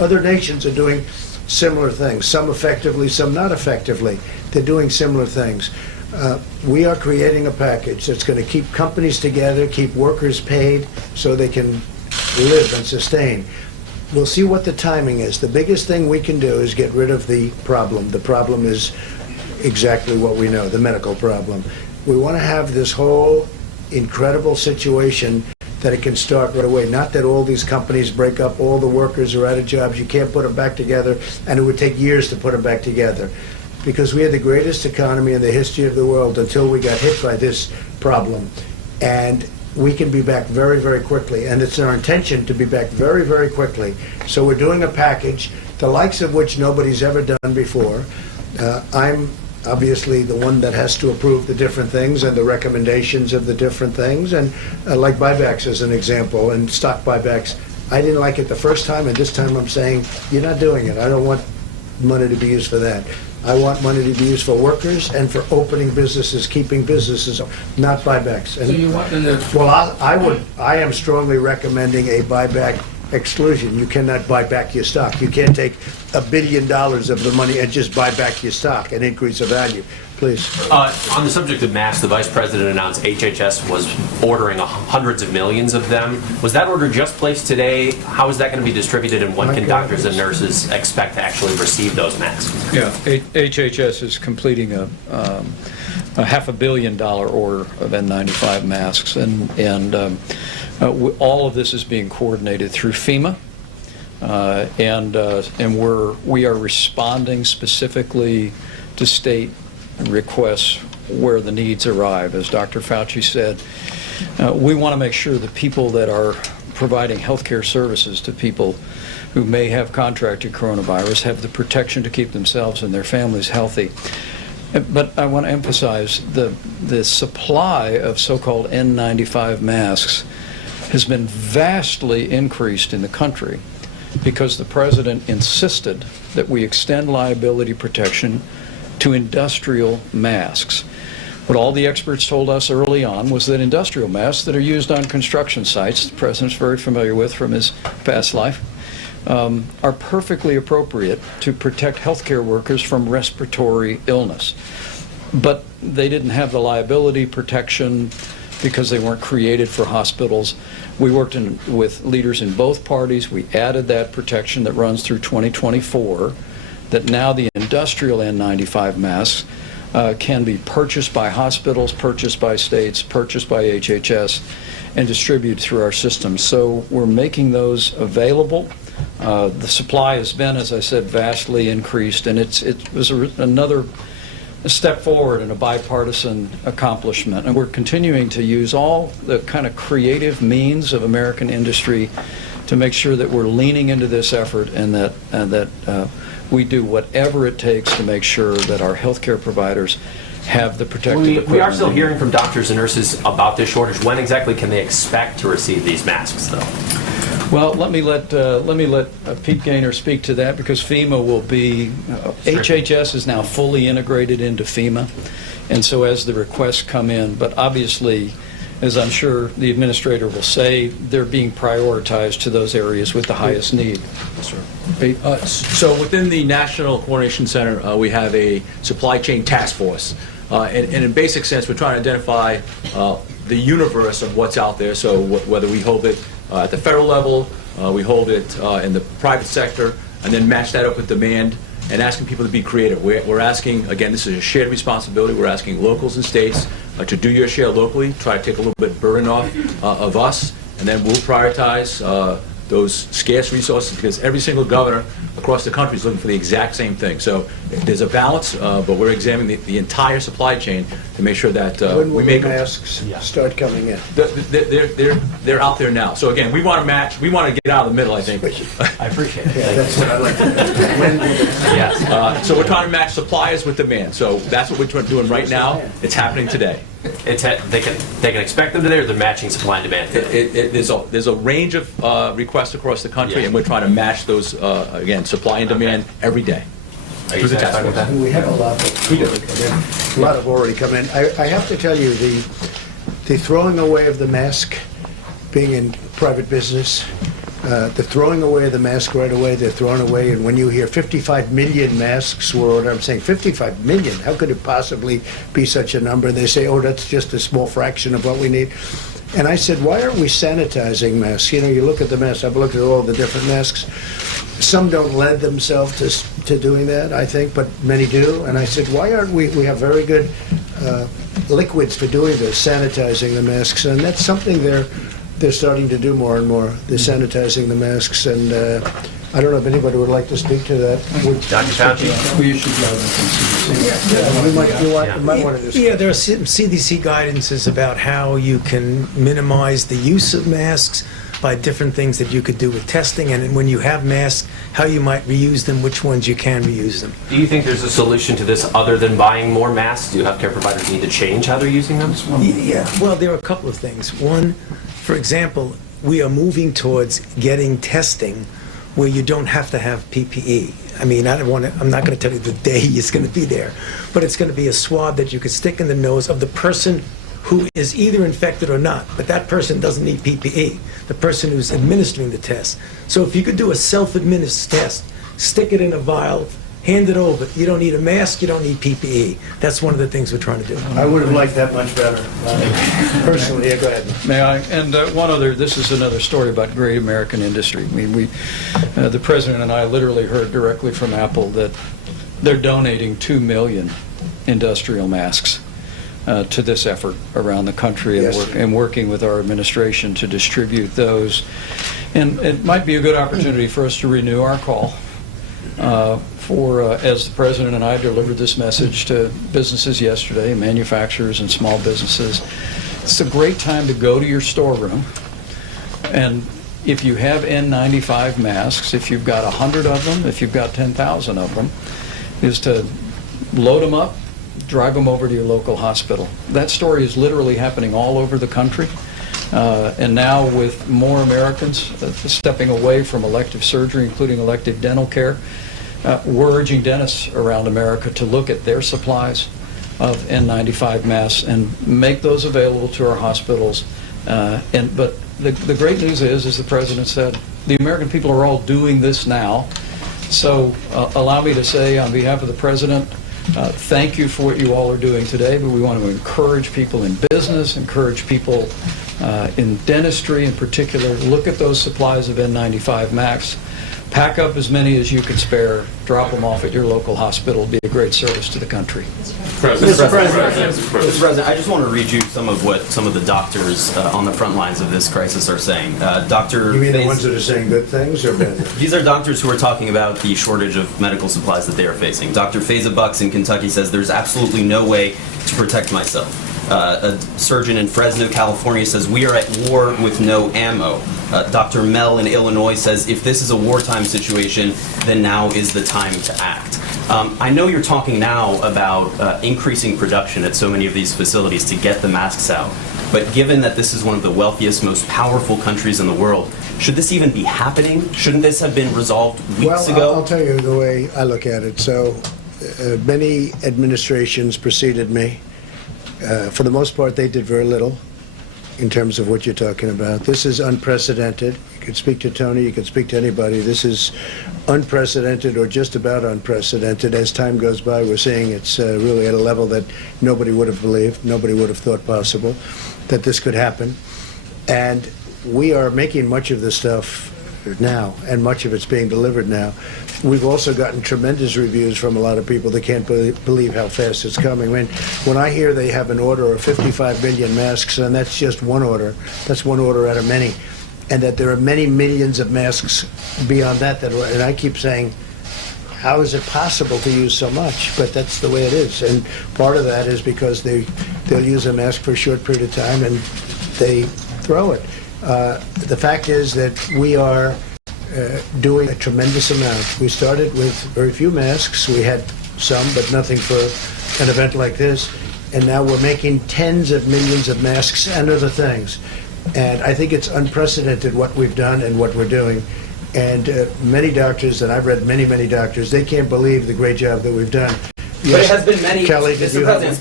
other nations are doing similar things, some effectively, some not effectively. They're doing similar things. We are creating a package that's going to keep companies together, keep workers paid so they can live and sustain. We'll see what the timing is. The biggest thing we can do is get rid of the problem. The problem is exactly what we know, the medical problem. We want to have this whole incredible situation that it can start right away. Not that all these companies break up, all the workers are out of jobs, you can't put them back together, and it would take years to put them back together. Because we had the greatest economy in the history of the world until we got hit by this problem. And we can be back very, very quickly. And it's our intention to be back very, very quickly. So we're doing a package, the likes of which nobody's ever done before. I'm obviously the one that has to approve the different things and the recommendations of the different things. And like buybacks as an example, and stock buybacks, I didn't like it the first time, and this time I'm saying, you're not doing it. I don't want money to be used for that. I want money to be used for workers and for opening businesses, keeping businesses, not buybacks. So you want them to... Well, I am strongly recommending a buyback exclusion. You cannot buy back your stock. You can't take $1 billion of the money and just buy back your stock and increase the value. Please. On the subject of masks, the Vice President announced HHS was ordering hundreds of millions of them. Was that order just placed today? How is that going to be distributed, and when can doctors and nurses expect to actually receive those masks? Yeah, HHS is completing a $500 million order of N95 masks, and all of this is being coordinated through FEMA, and we are responding specifically to state requests where the needs arrive. As Dr. Fauci said, we want to make sure the people that are providing healthcare services to people who may have contracted coronavirus have the protection to keep themselves and their families healthy. But I want to emphasize the supply of so-called N95 masks has been vastly increased in the country because the President insisted that we extend liability protection to industrial masks. What all the experts told us early on was that industrial masks that are used on construction sites, the President's very familiar with from his past life, are perfectly appropriate to protect healthcare workers from respiratory illness. But they didn't have the liability protection because they weren't created for hospitals. We worked with leaders in both parties. We added that protection that runs through 2024, that now the industrial N95 masks can be purchased by hospitals, purchased by states, purchased by HHS, and distributed through our system. So we're making those available. The supply has been, as I said, vastly increased, and it was another step forward in a bipartisan accomplishment. And we're continuing to use all the kind of creative means of American industry to make sure that we're leaning into this effort and that we do whatever it takes to make sure that our healthcare providers have the protective equipment. We are still hearing from doctors and nurses about this shortage. When exactly can they expect to receive these masks, though? Well, let me let Pete Gaynor speak to that, because FEMA will be HHS is now fully integrated into FEMA, and so as the requests come in, but obviously, as I'm sure the administrator will say, they're being prioritized to those areas with the highest need. Yes, sir. Pete? So within the National Coordination Center, we have a supply chain task force. And in basic sense, we're trying to identify the universe of what's out there. So whether we hold it at the federal level, we hold it in the private sector, and then match that up with demand and asking people to be creative. We're asking, again, this is a shared responsibility. We're asking locals and states to do your share locally, try to take a little bit of burden off of us, and then we'll prioritize those scarce resources, because every single governor across the country is looking for the exact same thing. So there's a balance, but we're examining the entire supply chain to make sure that when will we make the masks start coming in? They're out there now. So again, we want to match. We want to get out of the middle, I think. I appreciate it. Yeah, that's what I like to do. When will the Yes. So we're trying to match suppliers with demand. So that's what we're doing right now. It's happening today. They can expect them today, or they're matching supply and demand today? There's a range of requests across the country, Yeah. and we're trying to match those, again, supply and demand every day. Are you satisfied with that? We have a lot that already come in. A lot have already come in. I have to tell you, the throwing away of the mask, being in private business, the throwing away of the mask right away, they're thrown away, and when you hear 55 million masks were ordered, I'm saying 55 million, how could it possibly be such a number? And they say, oh, that's just a small fraction of what we need. And I said, why aren't we sanitizing masks? You know, you look at the masks, I've looked at all the different masks. Some don't lend themselves to doing that, I think, but many do. And I said, why aren't we have very good liquids for doing this, sanitizing the masks, and that's something they're starting to do more and more. They're sanitizing the masks, and I don't know if anybody would like to speak to that. Dr. Fauci? We should go You might want to discuss. Yeah, there are some CDC guidances about how you can minimize the use of masks. by different things that you could do with testing, and when you have masks, how you might reuse them, which ones you can reuse them. Do you think there's a solution to this other than buying more masks? Do healthcare providers need to change how they're using them? Yeah, well, there are a couple of things. One, for example, we are moving towards getting testing where you don't have to have PPE. I mean, I'm not going to tell you the day it's going to be there, but it's going to be a swab that you could stick in the nose of the person who is either infected or not, but that person doesn't need PPE, the person who's administering the test. So if you could do a self-administered test, stick it in a vial, hand it over. You don't need a mask, you don't need PPE. That's one of the things we're trying to do. I would have liked that much better. Personally, yeah, go ahead. May I? And one other, this is another story about great American industry. I mean, the President and I literally heard directly from Apple that they're donating 2 million industrial masks to this effort around the country, and working with our administration to distribute those. And it might be a good opportunity for us to renew our call as the President and I delivered this message to businesses yesterday, manufacturers and small businesses. It's a great time to go to your storeroom, and if you have N95 masks, if you've got 100 of them, if you've got 10,000 of them, is to load them up, drive them over to your local hospital. That story is literally happening all over the country. And now with more Americans stepping away from elective surgery, including elective dental care, we're urging dentists around America to look at their supplies of N95 masks and make those available to our hospitals. But the great news is, as the President said, the American people are all doing this now. So allow me to say on behalf of the President, thank you for what you all are doing today, but we want to encourage people in business, encourage people in dentistry in particular, look at those supplies of N95 masks, pack up as many as you can spare, drop them off at your local hospital, be a great service to the country. Mr. President, I just want to read you some of what some of the doctors on the front lines of this crisis are saying. Dr. You mean the ones that are saying good things or bad? These are doctors who are talking about the shortage of medical supplies that they are facing. Dr. Faiza Bucks in Kentucky says there's absolutely no way to protect myself. A surgeon in Fresno, California says we are at war with no ammo. Dr. Mel in Illinois says if this is a wartime situation, then now is the time to act. I know you're talking now about increasing production at so many of these facilities to get the masks out, but given that this is one of the wealthiest, most powerful countries in the world, should this even be happening? Shouldn't this have been resolved weeks ago? I'll tell you the way I look at it. So many administrations preceded me. For the most part, they did very little in terms of what you're talking about. This is unprecedented. You could speak to Tony, you could speak to anybody. This is unprecedented or just about unprecedented. As time goes by, we're seeing it's really at a level that nobody would have believed, nobody would have thought possible that this could happen. And we are making much of this stuff now, and much of it's being delivered now. We've also gotten tremendous reviews from a lot of people that can't believe how fast it's coming. When I hear they have an order of 55 million masks, and that's just one order, that's one order out of many, and that there are many millions of masks beyond that, and I keep saying, how is it possible to use so much? But that's the way it is, and part of that is because they'll use a mask for a short period of time and they throw it. The fact is that we are doing a tremendous amount. We started with very few masks. We had some, but nothing for an event like this. And now we're making tens of millions of masks and other things. And I think it's unprecedented what we've done and what we're doing. And many doctors, and I've read many, many doctors, they can't believe the great job that we've done. Yes. But it has been many, Kelly, Mr. President,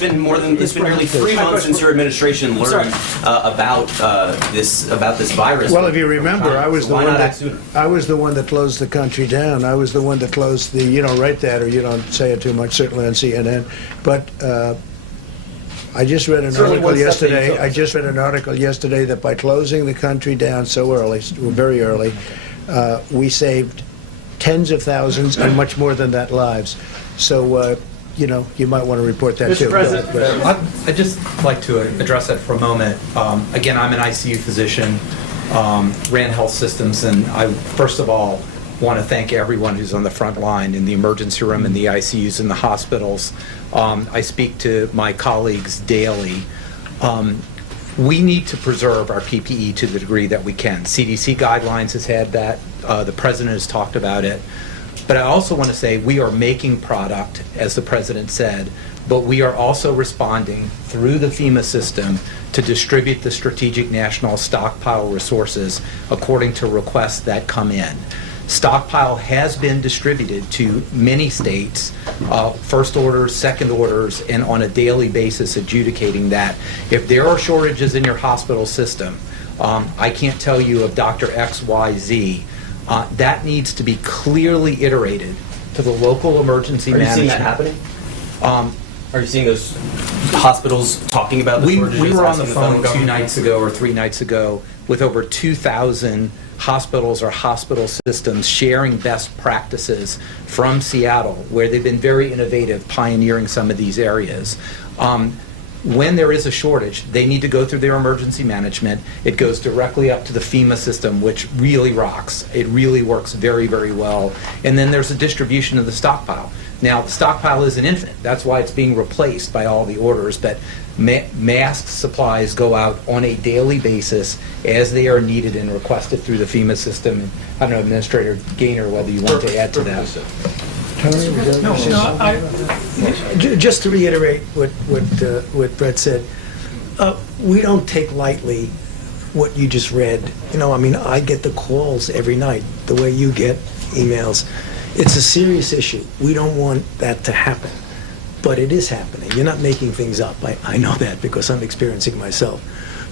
it's been nearly 3 months since your administration learned about this virus. Well, if you remember, I was the one that closed the country down. I was the one that closed the, you don't write that or you don't say it too much, certainly on CNN. But I just read an article yesterday. That by closing the country down so early, very early, we saved tens of thousands and much more than that lives. So, you might want to report that too. Mr. President, I'd just like to address that for a moment. Again, I'm an ICU physician, ran health systems, and I, first of all, want to thank everyone who's on the front line in the emergency room, in the ICUs, in the hospitals. I speak to my colleagues daily. we need to preserve our PPE to the degree that we can. CDC guidelines has had that. The president has talked about it. But I also want to say we are making product, as the president said, but we are also responding through the FEMA system to distribute the strategic national stockpile resources according to requests that come in. Stockpile has been distributed to many states, first orders, second orders, and on a daily basis adjudicating that. If there are shortages in your hospital system, I can't tell you of Dr. X, Y, Z, that needs to be clearly iterated to the local emergency management. Are you seeing that happening? Are you seing those hospitals talking about the shortages? We were on the asking phone federal 2 government? nights ago or 3 nights ago with over 2,000 hospitals or hospital systems sharing best practices from Seattle, where they've been very innovative, pioneering some of these areas. When there is a shortage, they need to go through their emergency management. It goes directly up to the FEMA system, which really rocks. It really works very, very well. And then there's a distribution of the stockpile. Now, the stockpile isn't infinite. That's why it's being replaced by all the orders. But mask supplies go out on a daily basis as they are needed and requested through the FEMA system. And I don't know, Administrator Gaynor, whether you want to add to that. Just to reiterate what Brett said, we don't take lightly what you just read. You know, I mean, I get the calls every night, the way you get emails. It's a serious issue. We don't want that to happen, but it is happening. You're not making things up. I know that because I'm experiencing it myself.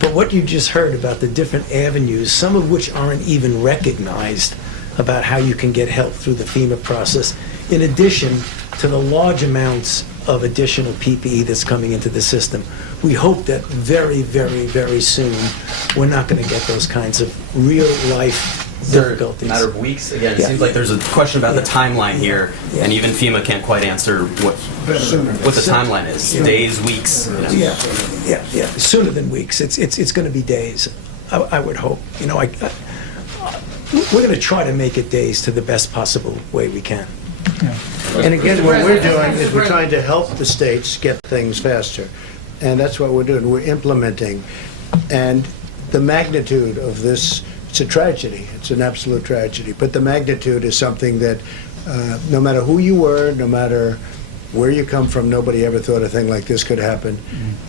But what you just heard about the different avenues, some of which aren't even recognized, about how you can get help through the FEMA process, in addition to the large amounts of additional PPE that's coming into the system. We hope that very, very, very soon, we're not going to get those kinds of real-life difficulties. A matter of weeks? Again, it Yeah. seems like there's a question about the Yeah. timeline here, Yeah. and even FEMA can't quite answer what the timeline is. Days, weeks? You know. Yeah. Sooner than weeks. It's going to be days. I would hope. You know, we're going to try to make it days to the best possible way we can. And again, what we're doing is we're trying to help the states get things faster. And that's what we're doing. We're implementing. And the magnitude of this, it's a tragedy. It's an absolute tragedy. But the magnitude is something that no matter who you were, no matter where you come from, nobody ever thought a thing like this could happen.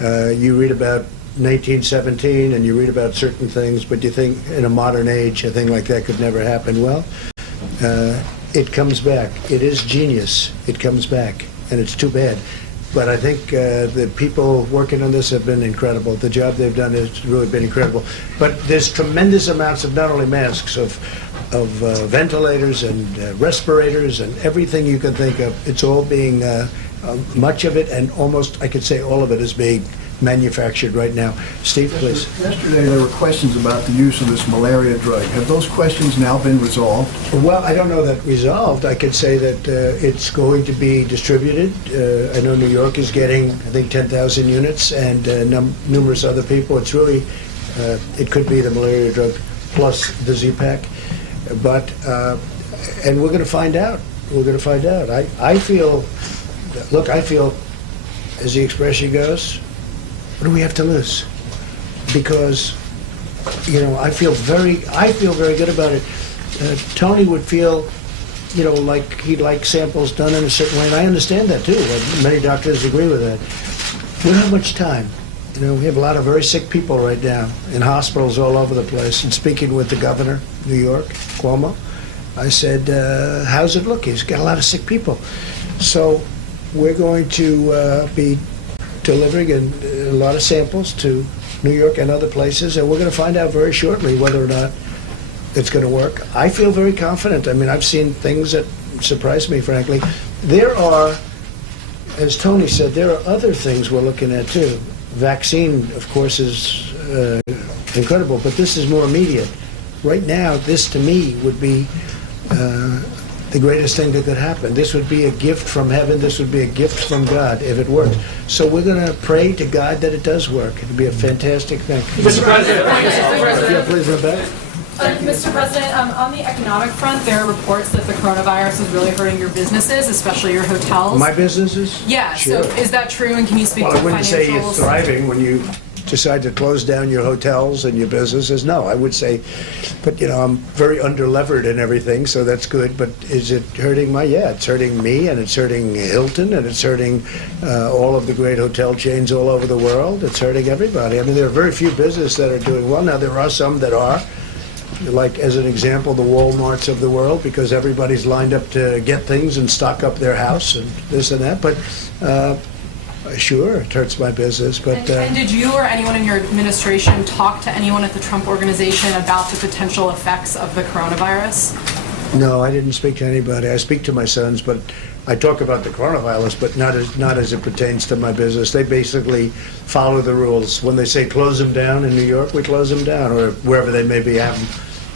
You read about 1917 and you read about certain things, but you think in a modern age a thing like that could never happen. Well, it comes back. It is genius. It comes back, and it's too bad. But I think the people working on this have been incredible. The job they've done has really been incredible. But there's tremendous amounts of not only masks, of ventilators and respirators and everything you can think of. It's all being, much of it, and almost, I could say all of it, is being manufactured right now. Steve, please. Yesterday, there were questions about the use of this malaria drug. Have those questions now been resolved? Well, I don't know that resolved. I could say that it's going to be distributed. I know New York is getting, I think, 10,000 units, and numerous other people. It's really, it could be the malaria drug plus the Z-Pack. But, and we're going to find out. We're going to find out. I feel, as the expression goes, what do we have to lose? Because, you know, I feel very good about it. Tony would feel, you know, like he'd like samples done in a certain way, and I understand that too. Many doctors agree with that. We don't have much time. You know, we have a lot of very sick people right now in hospitals all over the place. And speaking with the governor of New York, Cuomo, I said, how's it look? He's got a lot of sick people. So we're going to be delivering a lot of samples to New York and other places, and we're going to find out very shortly whether or not it's going to work. I feel very confident. I mean, I've seen things that surprise me, frankly. There are, as Tony said, there are other things we're looking at too. Vaccine, of course, is incredible, but this is more immediate. Right now, this to me would be the greatest thing that could happen. This would be a gift from heaven. This would be a gift from God if it worked. So we're going to pray to God that it does work. It would be a fantastic thing. Mr. President. Yeah, please, Rebecca. Mr. President, on the economic front, there are reports that the coronavirus is really hurting your businesses, especially your hotels. My businesses? Yeah, Sure. so is that true, and can you speak Well, to I wouldn't say it's financials? thriving when you decide to close down your hotels and your businesses? No, I would say, but I'm very under-levered and everything, so that's good. But is it hurting yeah, it's hurting me, and it's hurting Hilton, and it's hurting all of the great hotel chains all over the world. It's hurting everybody. I mean, there are very few businesses that are doing well. Now, there are some that are, like, as an example, the Walmarts of the world, because everybody's lined up to get things and stock up their house and this and that. But sure, it hurts my business. But and did you or anyone in your administration talk to anyone at the Trump Organization about the potential effects of the coronavirus? no, I didn't speak to anybody. I speak to my sons, but I talk about the coronavirus, but not as it pertains to my business. They basically follow the rules. When they say close them down in New York, we close them down, or wherever they may be. I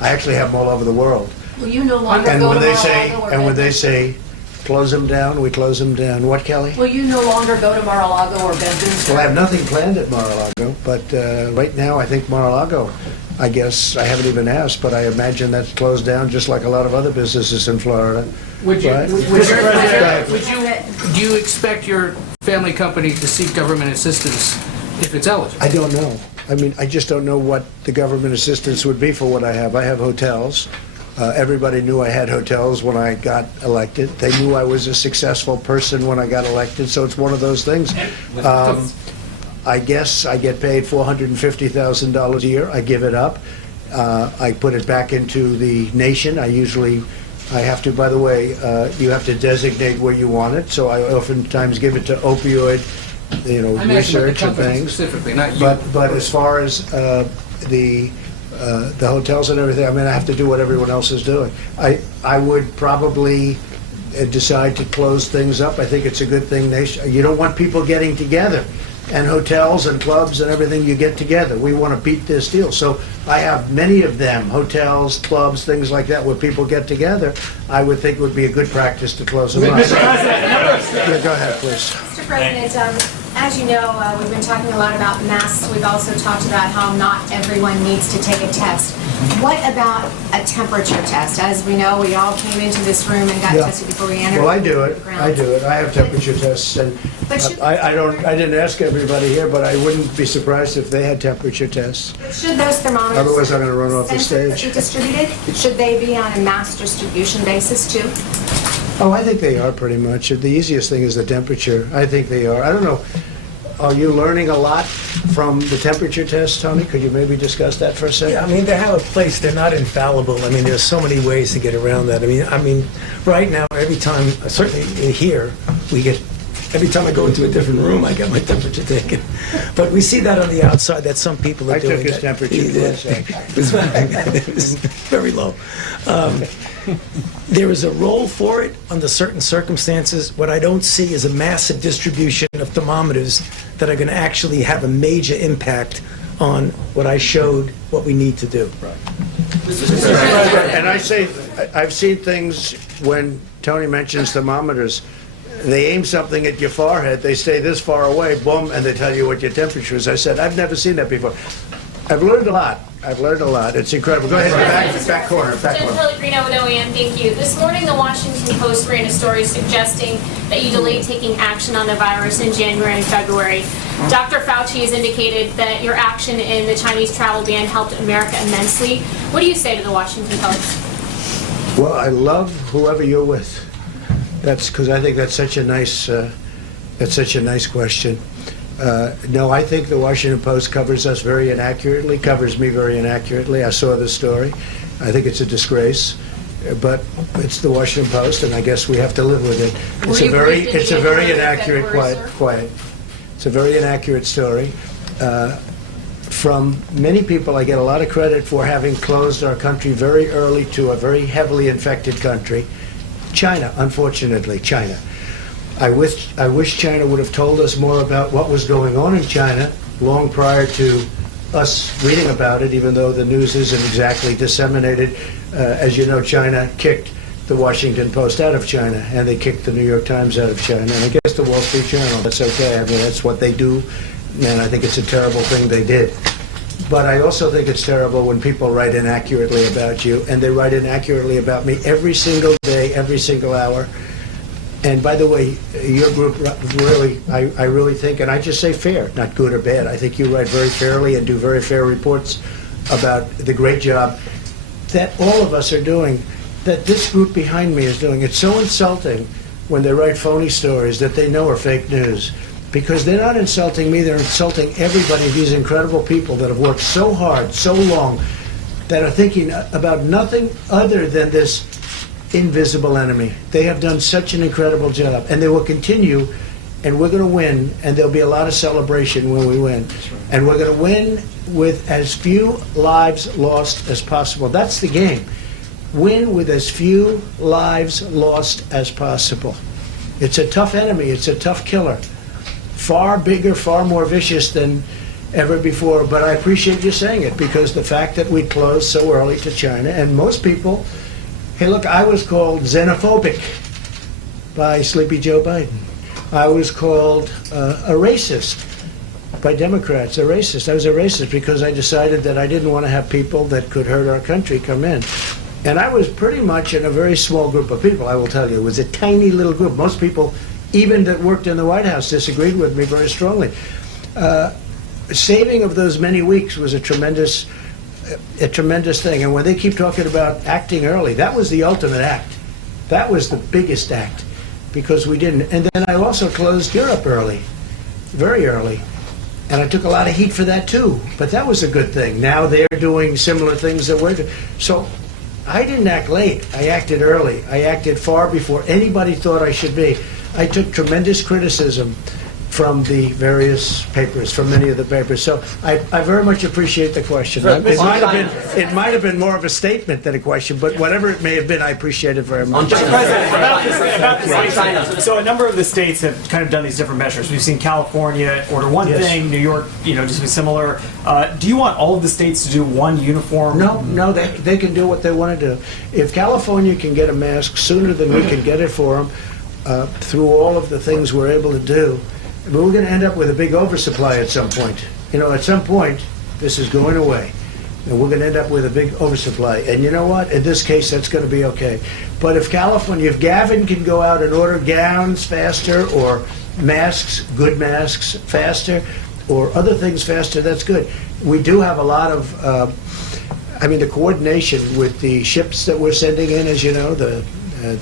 actually have them all over the world. Will you no longer And go when to they Mar-a-Lago say, or and when they Bedford? say, close them down, we close them down. What, Kelly? Will you no longer go to Mar-a-Lago or Bedford? Well, I have nothing planned at Mar-a-Lago, but right now I think Mar-a-Lago, I guess, I haven't even asked, but I imagine that's closed down just like a lot of other businesses in Florida. Would you, Right. do you expect your family company to seek government assistance if it's eligible? I don't know. I mean, I just don't know what the government assistance would be for what I have. I have hotels. Everybody knew I had hotels when I got elected. They knew I was a successful person when I got elected, so it's one of those things. I guess I get paid $450,000 a year. I give it up. I put it back into the nation. I have to, by the way, you have to designate where you want it, so I oftentimes give it to opioid, I'm asking about the research and company things. specifically, not you. But as far as the hotels and everything, I mean, I have to do what everyone else is doing. I would probably decide to close things up. I think it's a good thing. You don't want people getting together. And hotels and clubs and everything, you get together. We want to beat this deal. So I have many of them, hotels, clubs, things like that, where people get together. I would think it would be a good practice to close them up. Yeah, go ahead, please. Mr. President, as you know, we've been talking a lot about masks. We've also talked about how not everyone needs to take a test. What about a temperature test? As we know, we all came into this room and got tested before we entered. Well, I do it. I have temperature tests, and I didn't ask everybody here, but I wouldn't be surprised if they had temperature tests. Should those thermometers Otherwise, I'm going to run off the stage. be distributed? Should they be on a mass distribution basis too? Oh, I think they are pretty much. The easiest thing is the temperature. I think they are. I don't know. Are you learning a lot from the temperature test, Tony? Could you maybe discuss that for a second? Yeah, I mean, they have a place. They're not infallible. I mean, there's so many ways to get around that. I mean, right now, every time, certainly in here, every time I go into a different room, I get my temperature taken. But we see that on the outside, that some people are doing I took his that. temperature twice, actually. It was very low. There is a role for it under certain circumstances. What I don't see is a massive distribution of thermometers that are going to actually have a major impact on what I showed, what we need to do. Right. And I've seen things when Tony mentions thermometers. They aim something at your forehead, they stay this far away, boom, and they tell you what your temperature is. I said, I've never seen that before. I've learned a lot. It's incredible. Go ahead, back corner. Jen Pellegrino with OEM, thank you. This morning, the Washington Post ran a story suggesting that you delayed taking action on the virus in January and February. Dr. Fauci has indicated that your action in the Chinese travel ban helped America immensely. What do you say to the Washington Post? Well, I love whoever you're with. That's because I think that's such a nice question. No, I think the Washington Post covers us very inaccurately, covers me very inaccurately. I saw the story. I think it's a disgrace, but it's the Washington Post, and I guess we have to live with it. It's a very inaccurate, quiet. It's a very inaccurate story. From many people, I get a lot of credit for having closed our country very early to a very heavily infected country. China, unfortunately, China. I wish China would have told us more about what was going on in China long prior to us reading about it, even though the news isn't exactly disseminated. As you know, China kicked the Washington Post out of China, and they kicked the New York Times out of China, and I guess the Wall Street Journal. That's okay. I mean, that's what they do, and I think it's a terrible thing they did. But I also think it's terrible when people write inaccurately about you, and they write inaccurately about me every single day, every single hour. And by the way, your group really, I really think, and I just say fair, not good or bad. I think you write very fairly and do very fair reports about the great job that all of us are doing, that this group behind me is doing. It's so insulting when they write phony stories that they know are fake news, because they're not insulting me, they're insulting everybody, these incredible people that have worked so hard, so long, that are thinking about nothing other than this invisible enemy. They have done such an incredible job, and they will continue, and we're going to win, and there'll be a lot of celebration when we win. And we're going to win with as few lives lost as possible. That's the game. Win with as few lives lost as possible. It's a tough enemy. It's a tough killer. Far bigger, far more vicious than ever before. But I appreciate you saying it, because the fact that we closed so early to China, and most people, hey, look, I was called xenophobic by Sleepy Joe Biden. I was called a racist by Democrats, a racist. I was a racist because I decided that I didn't want to have people that could hurt our country come in. And I was pretty much in a very small group of people, I will tell you. It was a tiny little group. Most people, even that worked in the White House, disagreed with me very strongly. Saving of those many weeks was a tremendous thing. And when they keep talking about acting early, that was the ultimate act. That was the biggest act, because we didn't. And then I also closed Europe early, very early. And I took a lot of heat for that too, but that was a good thing. Now they're doing similar things that we're doing. So I didn't act late, I acted early. I acted far before anybody thought I should be. I took tremendous criticism from the various papers, from many of the papers. So I very much appreciate the question. It might have been more of a statement than a question, but whatever it may have been, I appreciate it very much. So a number of the states have kind of done these different measures. We've seen California order one thing, New York, just be similar. Do you want all of the states to do one uniform? No, they can do what they want to do. If California can get a mask sooner than we can get it for them, through all of the things we're able to do, but we're going to end up with a big oversupply at some point. At some point, this is going away, and we're going to end up with a big oversupply. And you know what? In this case, that's going to be okay. But if Gavin can go out and order gowns faster, or masks, good masks faster, or other things faster, that's good. We do have a lot of, the coordination with the ships that we're sending in, as you know, the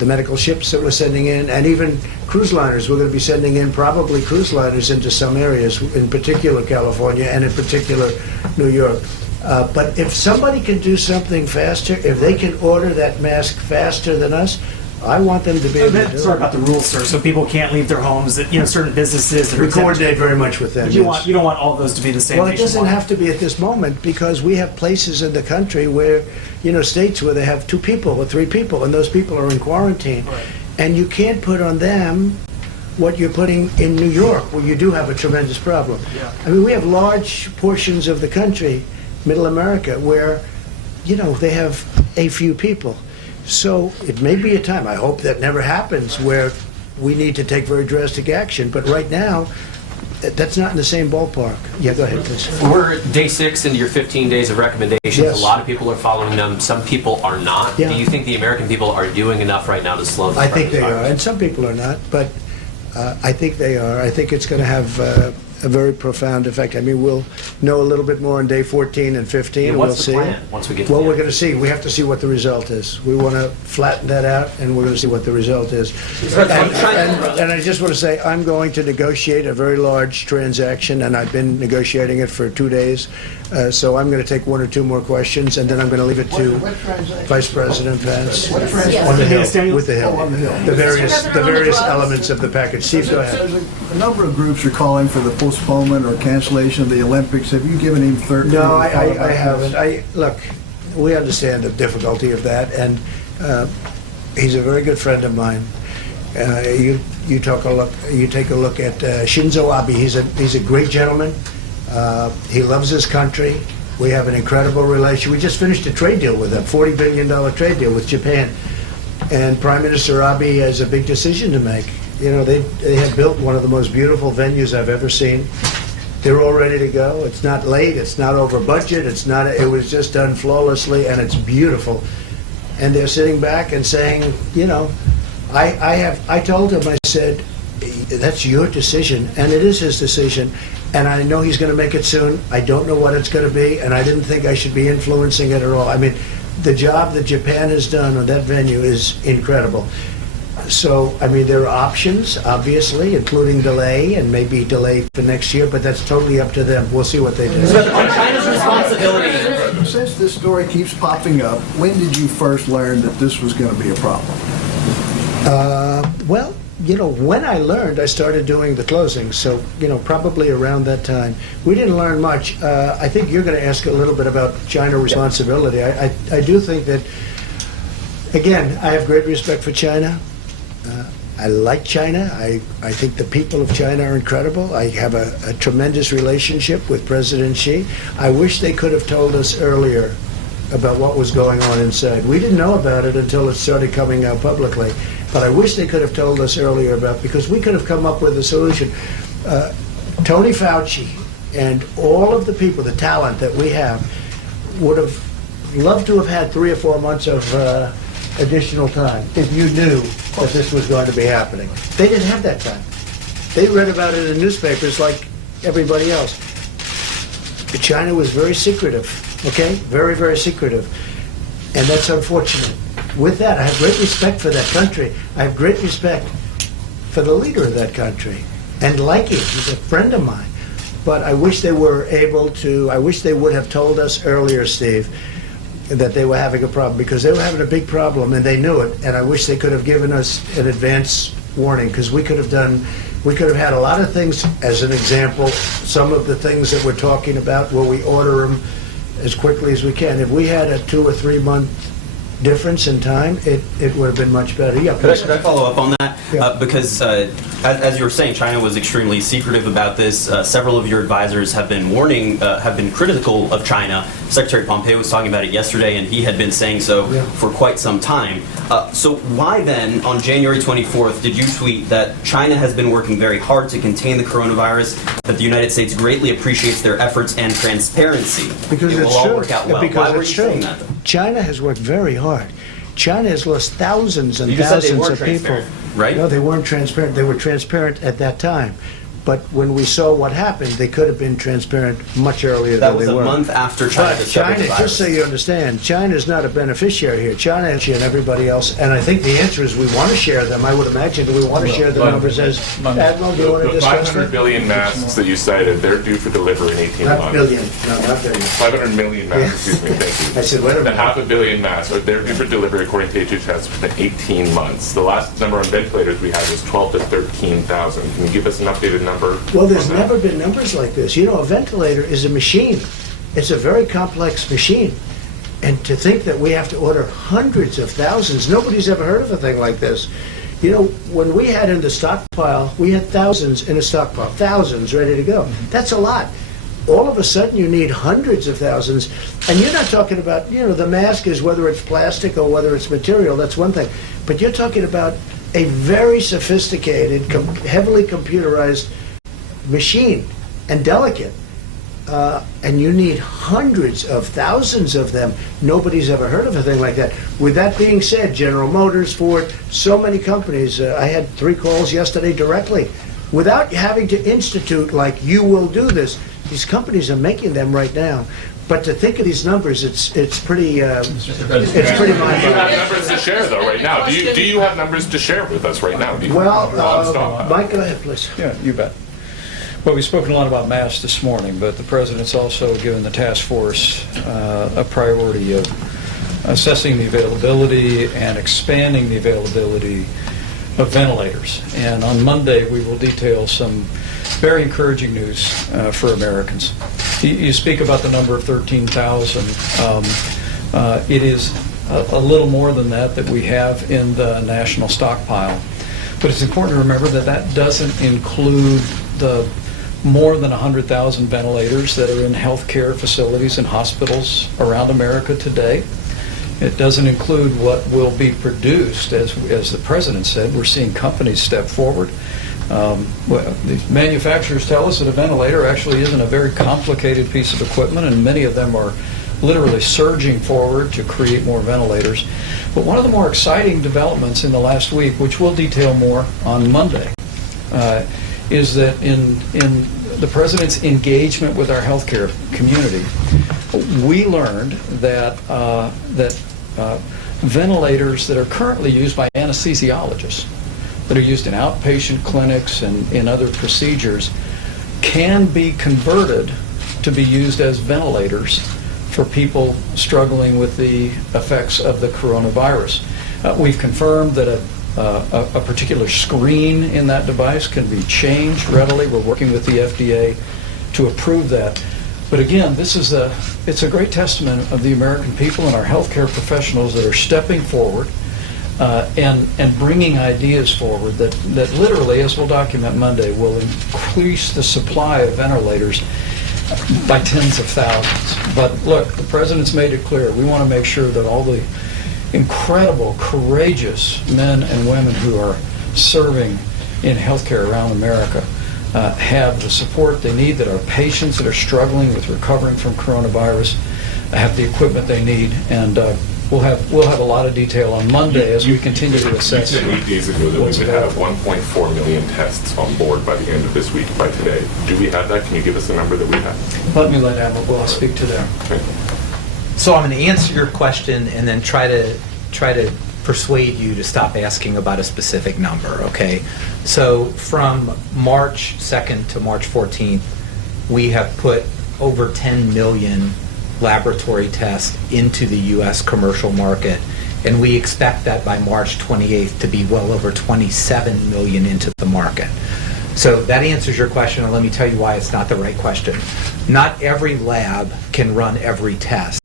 medical ships that we're sending in, and even cruise liners. We're going to be sending in probably cruise liners into some areas, in particular California and in particular New York. But if somebody can do something faster, if they can order that mask faster than us, I want them to be able to do it. Sorry about the rules, sir. So people can't leave their homes. That certain businesses. We coordinate very much with them. But you don't want all of those to be the same. Well, it doesn't have to be at this moment, because we have places in the country where, states where they have 2 people or 3 people, and those people are in quarantine, and you can't put on them what you're putting in New York, where you do have a tremendous problem. We have large portions of the country, Middle America, where, they have a few people. So it may be a time, I hope that never happens, where we need to take very drastic action. But right now, that's not in the same ballpark. Yeah, go ahead, please. We're day 6 into your 15 days of recommendations. Yes. A lot of people are following them. Some people are not. Yeah. Do you think the American people are doing enough right now to slow the spread? I think they are, and some people are not, but I think they are. I think it's going to have a very profound effect. We'll know a little bit more on day 14 and 15, and what's we'll the see. plan once we get to Well, the we're end? going to see. We have to see what the result is. We want to flatten that out, and we're going to see what the result is. And I just want to say, I'm going to negotiate a very large transaction, and I've been negotiating it for 2 days. So I'm going to take 1 or 2 more questions, and then I'm going to leave it to Vice President Vance on the Hill, with the Hill, the various elements of the package. Steve, go ahead. A number of groups are calling for the postponement or cancellation of the Olympics. Have you given him 13? No, I haven't. Look, we understand the difficulty of that, and he's a very good friend of mine. You take a look at Shinzo Abe. He's a great gentleman. He loves his country. We have an incredible relation. We just finished a trade deal with him, $40 billion trade deal with Japan. And Prime Minister Abe has a big decision to make. They have built one of the most beautiful venues I've ever seen. They're all ready to go. It's not late. It's not over budget. It was just done flawlessly, and it's beautiful. And they're sitting back and saying, I told him, I said, that's your decision, and it is his decision, and I know he's going to make it soon. I don't know what it's going to be, and I didn't think I should be influencing it at all. I mean, the job that Japan has done on that venue is incredible. So, I mean, there are options, obviously, including delay, and maybe delay for next year, but that's totally up to them. We'll see what they do. China's responsibility. Since this story keeps popping up, when did you first learn that this was going to be a problem? Well, you know, when I learned, I started doing the closing, so, you know, probably around that time. We didn't learn much. I think you're going to ask a little bit about China responsibility. I do think that, again, I have great respect for China. I like China. I think the people of China are incredible. I have a tremendous relationship with President Xi. I wish they could have told us earlier about what was going on inside. We didn't know about it until it started coming out publicly. But I wish they could have told us earlier about, because we could have come up with a solution. Tony Fauci and all of the people, the talent that we have, would have loved to have had 3 or 4 months of additional time if you knew that this was going to be happening. They didn't have that time. They read about it in newspapers like everybody else. China was very secretive, okay? Very, very secretive. And that's unfortunate. With that, I have great respect for that country. I have great respect for the leader of that country and like him. He's a friend of mine. But I wish they were able to, I wish they would have told us earlier, Steve, that they were having a problem, because they were having a big problem and they knew it. And I wish they could have given us an advance warning, because we could have had a lot of things. As an example, some of the things that we're talking about where we order them as quickly as we can. If we had a 2 or 3 month difference in time, it would have been much better. Yeah. Could I follow up on that? Yeah. Because as you were saying, China was extremely secretive about this. Several of your advisors have been warning, have been critical of China. Secretary Pompeo was talking about it yesterday, and he had been saying so for quite some time. So why then, on January 24th, did you tweet that China has been working very hard to contain the coronavirus, that the United States greatly appreciates their efforts and transparency? Because it will it's all true. work out well. Because Why were it's you true. saying that, though? China has worked very hard. China has lost thousands and You just said they thousands weren't of people. transparent, right? No, they weren't transparent. They were transparent at that time. But when we saw what happened, they could have been transparent much earlier That than was they were. a month after China But discovered China, the virus. just so you understand, China is not a beneficiary here. China and everybody else, and I think the answer is we want to share them. I would imagine we want to share the numbers as Admiral. Do you want to The discuss 500 that? billion masks that you cited, they're due for delivery in 18 Not months. billion, no, not billion. 500 million masks, excuse me, thank you. I said, wait a The minute. half a billion masks, they're due for delivery according to HHS within 18 months. The last number on ventilators we had was 12 to 13,000. Can you give us an updated number? Well, there's on that? never been numbers like this. You know, a ventilator is a machine. It's a very complex machine. And to think that we have to order hundreds of thousands, nobody's ever heard of a thing like this. You know, when we had in the stockpile, we had thousands in a stockpile, thousands ready to go. That's a lot. All of a sudden, you need hundreds of thousands. And you're not talking about, you know, the mask is whether it's plastic or whether it's material, that's one thing. But you're talking about a very sophisticated, heavily computerized machine, and delicate. And you need hundreds of thousands of them. Nobody's ever heard of a thing like that. With that being said, General Motors, Ford, so many companies, I had 3 calls yesterday directly, without having to institute like you will do this. These companies are making them right now. But to think of these numbers, it's pretty it's pretty Do you have mind-boggling. numbers to share though right now? Do you have numbers to share with us right now? Well, Mike, go ahead, please. Yeah, you bet. Well, we've spoken a lot about masks this morning, but the President's also given the task force a priority of assessing the availability and expanding the availability of ventilators. And on Monday, we will detail some very encouraging news for Americans. You speak about the number of 13,000. It is a little more than that we have in the national stockpile. But it's important to remember that that doesn't include the more than 100,000 ventilators that are in healthcare facilities and hospitals around America today. It doesn't include what will be produced. As the President said, we're seeing companies step forward. The manufacturers tell us that a ventilator actually isn't a very complicated piece of equipment, and many of them are literally surging forward to create more ventilators. But one of the more exciting developments in the last week, which we'll detail more on Monday, is that in the President's engagement with our healthcare community, we learned that ventilators that are currently used by anesthesiologists, that are used in outpatient clinics and in other procedures, can be converted to be used as ventilators for people struggling with the effects of the coronavirus. We've confirmed that a particular screen in that device can be changed readily. We're working with the FDA to approve that. But again, it's a great testament of the American people and our healthcare professionals that are stepping forward and bringing ideas forward that literally, as we'll document Monday, will increase the supply of ventilators by tens of thousands. But look, the President's made it clear. We want to make sure that all the incredible, courageous men and women who are serving in healthcare around America have the support they need, that our patients that are struggling with recovering from coronavirus have the equipment they need, and we'll have a lot of detail on Monday as we continue to assess. You said 8 days ago that we would have 1.4 million tests on board by the end of this week, by today. Do we have that? Can you give us the number that we have? Let me let Admiral Ball speak to that. Okay. So I'm going to answer your question and then try to persuade you to stop asking about a specific number, okay? So from March 2nd to March 14th, we have put over 10 million laboratory tests into the U.S. commercial market, and we expect that by March 28th to be well over 27 million into the market. So that answers your question, and let me tell you why it's not the right question. Not every lab can run every test.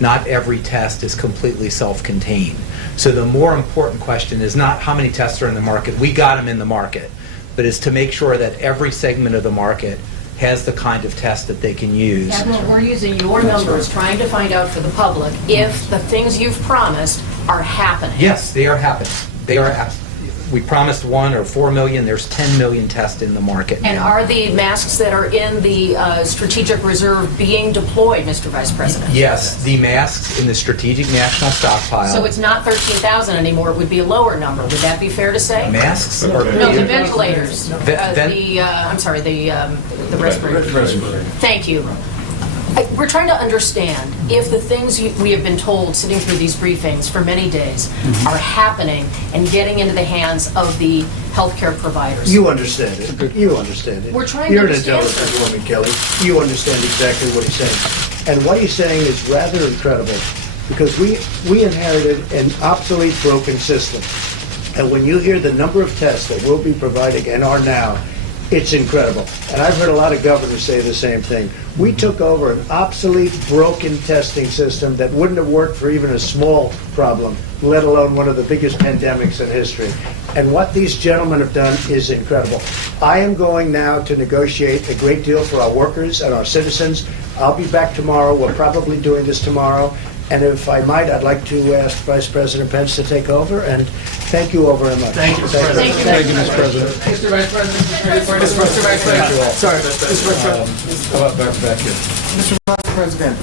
Not every test is completely self-contained. So the more important question is not how many tests are in the market. We got them in the market, but is to make sure that every segment of the market has the kind of test that they can use. Admiral, we're using your numbers, trying to find out for the public if the things you've promised are happening. Yes, they are happening. They are. We promised 1 or 4 million. There's 10 million tests in the market now. And are the masks that are in the strategic reserve being deployed, Mr. Vice President? Yes, the masks in the strategic national stockpile. So it's not 13,000 anymore, it would be a lower number. Would that be fair to say? Masks? No, the ventilators. I'm sorry, the respirators. Thank you. We're trying to understand if the things we have been told sitting through these briefings for many days are happening and getting into the hands of the healthcare providers. You understand it. You understand it. We're trying to You're an understand intelligent woman, Kelly. You understand exactly what he's saying. And what he's saying is rather incredible because we inherited an obsolete, broken system. And when you hear the number of tests that we'll be providing and are now, it's incredible. And I've heard a lot of governors say the same thing. We took over an obsolete, broken testing system that wouldn't have worked for even a small problem, let alone one of the biggest pandemics in history. And what these gentlemen have done is incredible. I am going now to negotiate a great deal for our workers and our citizens. I'll be back tomorrow. We're probably doing this tomorrow. And if I might, I'd like to ask Vice President Pence to take over, and thank you all very much. Thank you, Mr. President. Thank you, Mr. President. Mr. Vice President. Mr. Vice President. Sorry, Mr. Vice President. Back here. Mr. Vice President,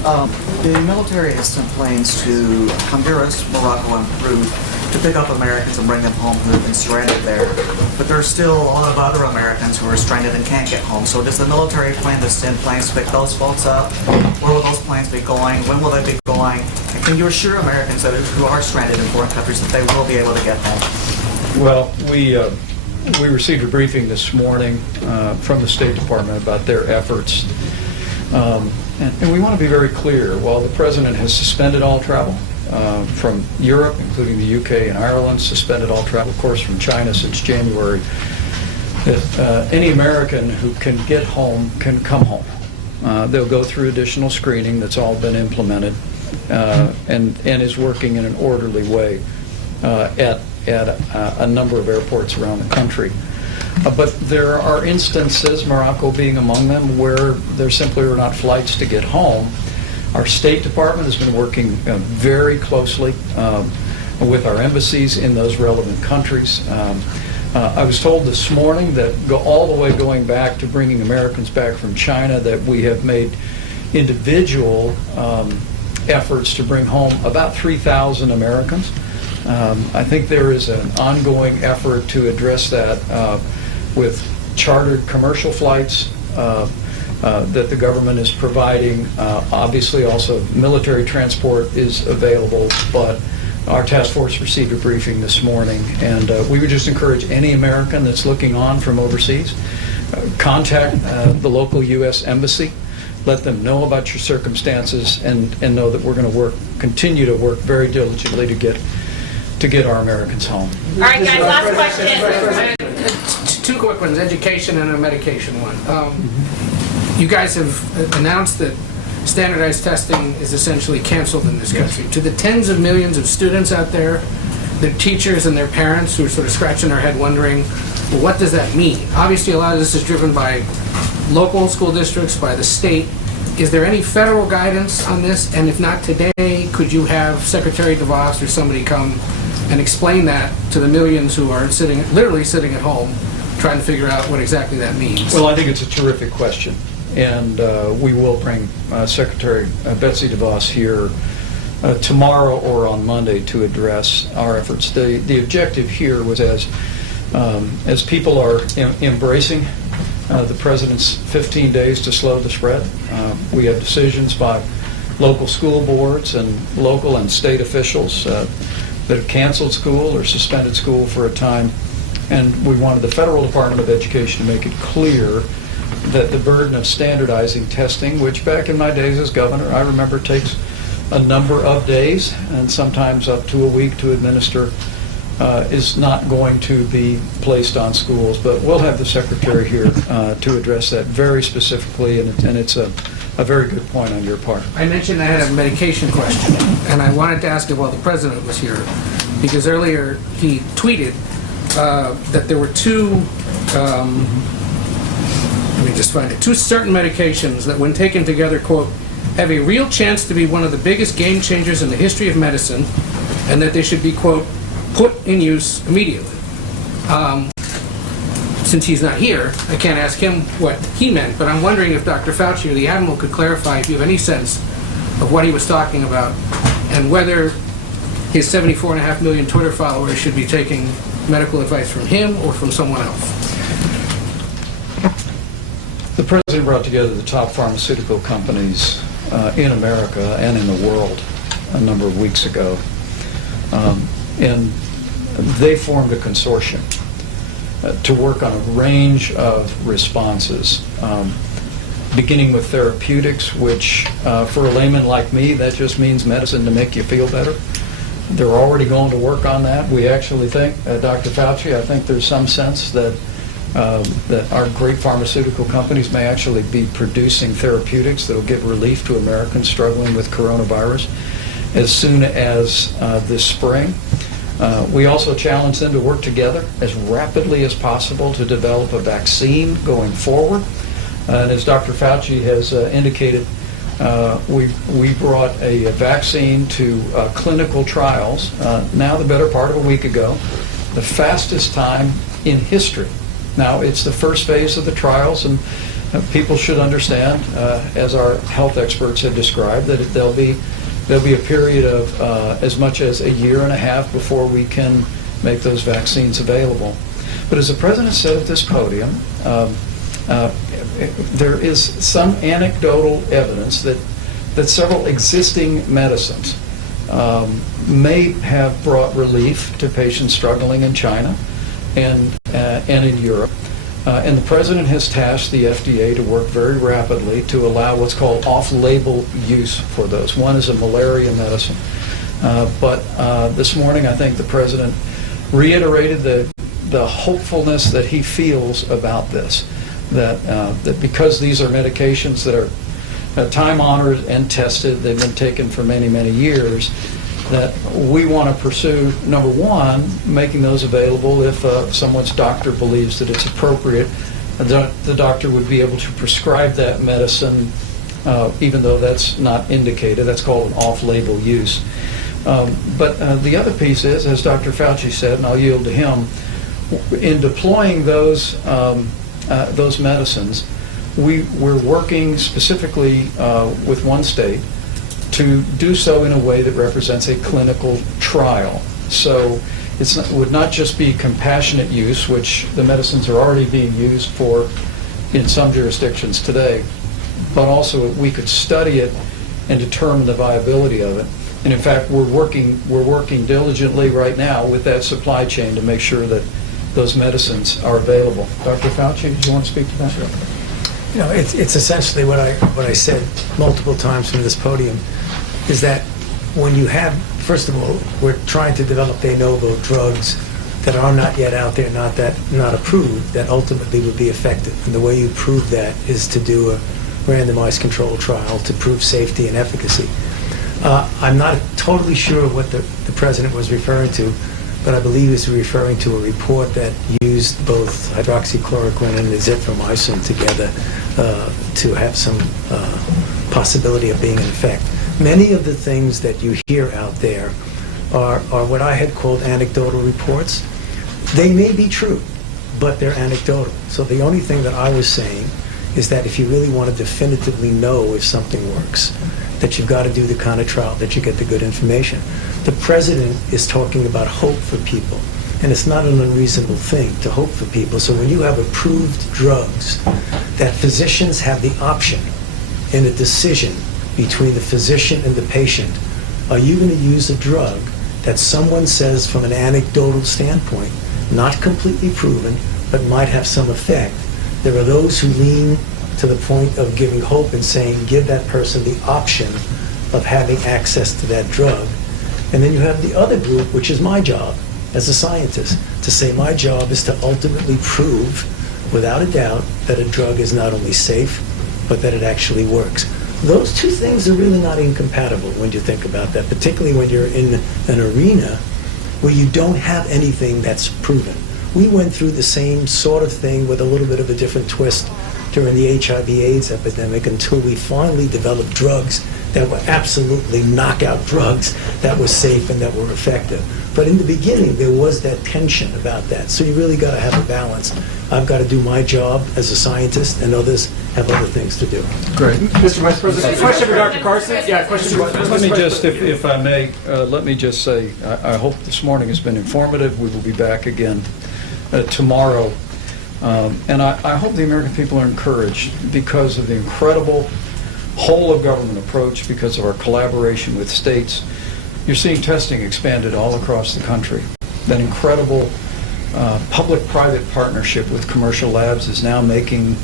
the military has sent planes to Honduras, Morocco, and Peru to pick up Americans and bring them home who have been stranded there. But there's still a lot of other Americans who are stranded and can't get home. So does the military plan to send planes to pick those folks up? Where will those planes be going? When will they be going? And can you assure Americans that who are stranded in foreign countries that they will be able to get home? Well, we received a briefing this morning from the State Department about their efforts. And we want to be very clear. While the President has suspended all travel from Europe, including the UK and Ireland, suspended all travel, of course, from China since January, that any American who can get home can come home. They'll go through additional screening that's all been implemented and is working in an orderly way at a number of airports around the country. But there are instances, Morocco being among them, where there simply are not flights to get home. Our State Department has been working very closely with our embassies in those relevant countries. I was told this morning that all the way going back to bringing Americans back from China, that we have made individual efforts to bring home about 3,000 Americans. I think there is an ongoing effort to address that with chartered commercial flights that the government is providing. Obviously, also military transport is available, but our task force received a briefing this morning, and we would just encourage any American that's looking on from overseas, contact the local U.S. Embassy, let them know about your circumstances, and know that we're going to continue to work very diligently to get our Americans home. All right, guys, last question. Two quick ones, education and a medication one. You guys have announced that standardized testing is essentially canceled in this country. To the tens of millions of students out there, their teachers and their parents who are sort of scratching their head wondering, well, what does that mean? Obviously, a lot of this is driven by local school districts, by the state. Is there any federal guidance on this? And if not today, could you have Secretary DeVos or somebody come and explain that to the millions who are literally sitting at home trying to figure out what exactly that means? Well, I think it's a terrific question, and we will bring Secretary Betsy DeVos here tomorrow or on Monday to address our efforts. The objective here was as people are embracing the President's 15 days to slow the spread, we have decisions by local school boards and local and state officials that have canceled school or suspended school for a time, and we wanted the Federal Department of Education to make it clear that the burden of standardizing testing, which back in my days as governor, I remember takes a number of days and sometimes up to a week to administer, is not going to be placed on schools. But we'll have the Secretary here to address that very specifically, and it's a very good point on your part. I mentioned I had a medication question, and I wanted to ask it while the President was here, because earlier he tweeted that there were two certain medications that when taken together, quote, have a real chance to be one of the biggest game changers in the history of medicine, and that they should be, quote, put in use immediately. Since he's not here, I can't ask him what he meant, but I'm wondering if Dr. Fauci or the Admiral could clarify if you have any sense of what he was talking about, and whether his 74.5 million Twitter followers should be taking medical advice from him or from someone else. The President brought together the top pharmaceutical companies in America and in the world a number of weeks ago, and they formed a consortium to work on a range of responses, beginning with therapeutics, which for a layman like me, that just means medicine to make you feel better. They're already going to work on that. We actually think, Dr. Fauci, I think there's some sense that that our great pharmaceutical companies may actually be producing therapeutics that will give relief to Americans struggling with coronavirus as soon as this spring. We also challenge them to work together as rapidly as possible to develop a vaccine going forward. And as Dr. Fauci has indicated, we brought a vaccine to clinical trials now the better part of a week ago, the fastest time in history. Now, it's the first phase of the trials, and people should understand, as our health experts have described, that there'll be a period of as much as a year and a half before we can make those vaccines available. But as the President said at this podium, there is some anecdotal evidence that several existing medicines may have brought relief to patients struggling in China and in Europe. And the President has tasked the FDA to work very rapidly to allow what's called off-label use for those. One is a malaria medicine. But this morning, I think the President reiterated the hopefulness that he feels about this, that because these are medications that are time-honored and tested, they've been taken for many, many years, that we want to pursue, number one, making those available if someone's doctor believes that it's appropriate. The doctor would be able to prescribe that medicine even though that's not indicated. That's called an off-label use. But the other piece is, as Dr. Fauci said, and I'll yield to him, in deploying those medicines, we're working specifically with one state to do so in a way that represents a clinical trial. So it would not just be compassionate use, which the medicines are already being used for in some jurisdictions today, but also we could study it and determine the viability of it. And in fact, we're working diligently right now with that supply chain to make sure that those medicines are available. Dr. Fauci, do you want to speak to that? Sure. You know, it's essentially what I said multiple times from this podium, is that when you have, first of all, we're trying to develop de novo drugs that are not yet out there, not approved, that ultimately would be effective. And the way you prove that is to do a randomized control trial to prove safety and efficacy. I'm not totally sure what the president was referring to, but I believe he was referring to a report that used both hydroxychloroquine and azithromycin together to have some possibility of being in effect. Many of the things that you hear out there are what I had called anecdotal reports. They may be true, but they're anecdotal. So the only thing that I was saying is that if you really want to definitively know if something works, that you've got to do the kind of trial that you get the good information. The president is talking about hope for people, and it's not an unreasonable thing to hope for people. So when you have approved drugs that physicians have the option in a decision between the physician and the patient, are you going to use a drug that someone says from an anecdotal standpoint, not completely proven, but might have some effect? There are those who lean to the point of giving hope and saying, give that person the option of having access to that drug. And then you have the other group, which is my job as a scientist, to say my job is to ultimately prove, without a doubt, that a drug is not only safe, but that it actually works. Those two things are really not incompatible when you think about that, particularly when you're in an arena where you don't have anything that's proven. We went through the same sort of thing with a little bit of a different twist during the HIV/AIDS epidemic until we finally developed drugs that were absolutely knockout drugs that were safe and that were effective. But in the beginning, there was that tension about that. So you really got to have a balance. I've got to do my job as a scientist, and others have other things to do. Great. Mr. Vice President, question for Dr. Carson? Yeah, question for Dr. Let me just, if I may, let me just say, I hope this morning has been informative. We will be back again tomorrow. And I hope the American people are encouraged because of the incredible whole-of-government approach, because of our collaboration with states. You're seeing testing expanded all across the country. That incredible public-private partnership with commercial labs is now making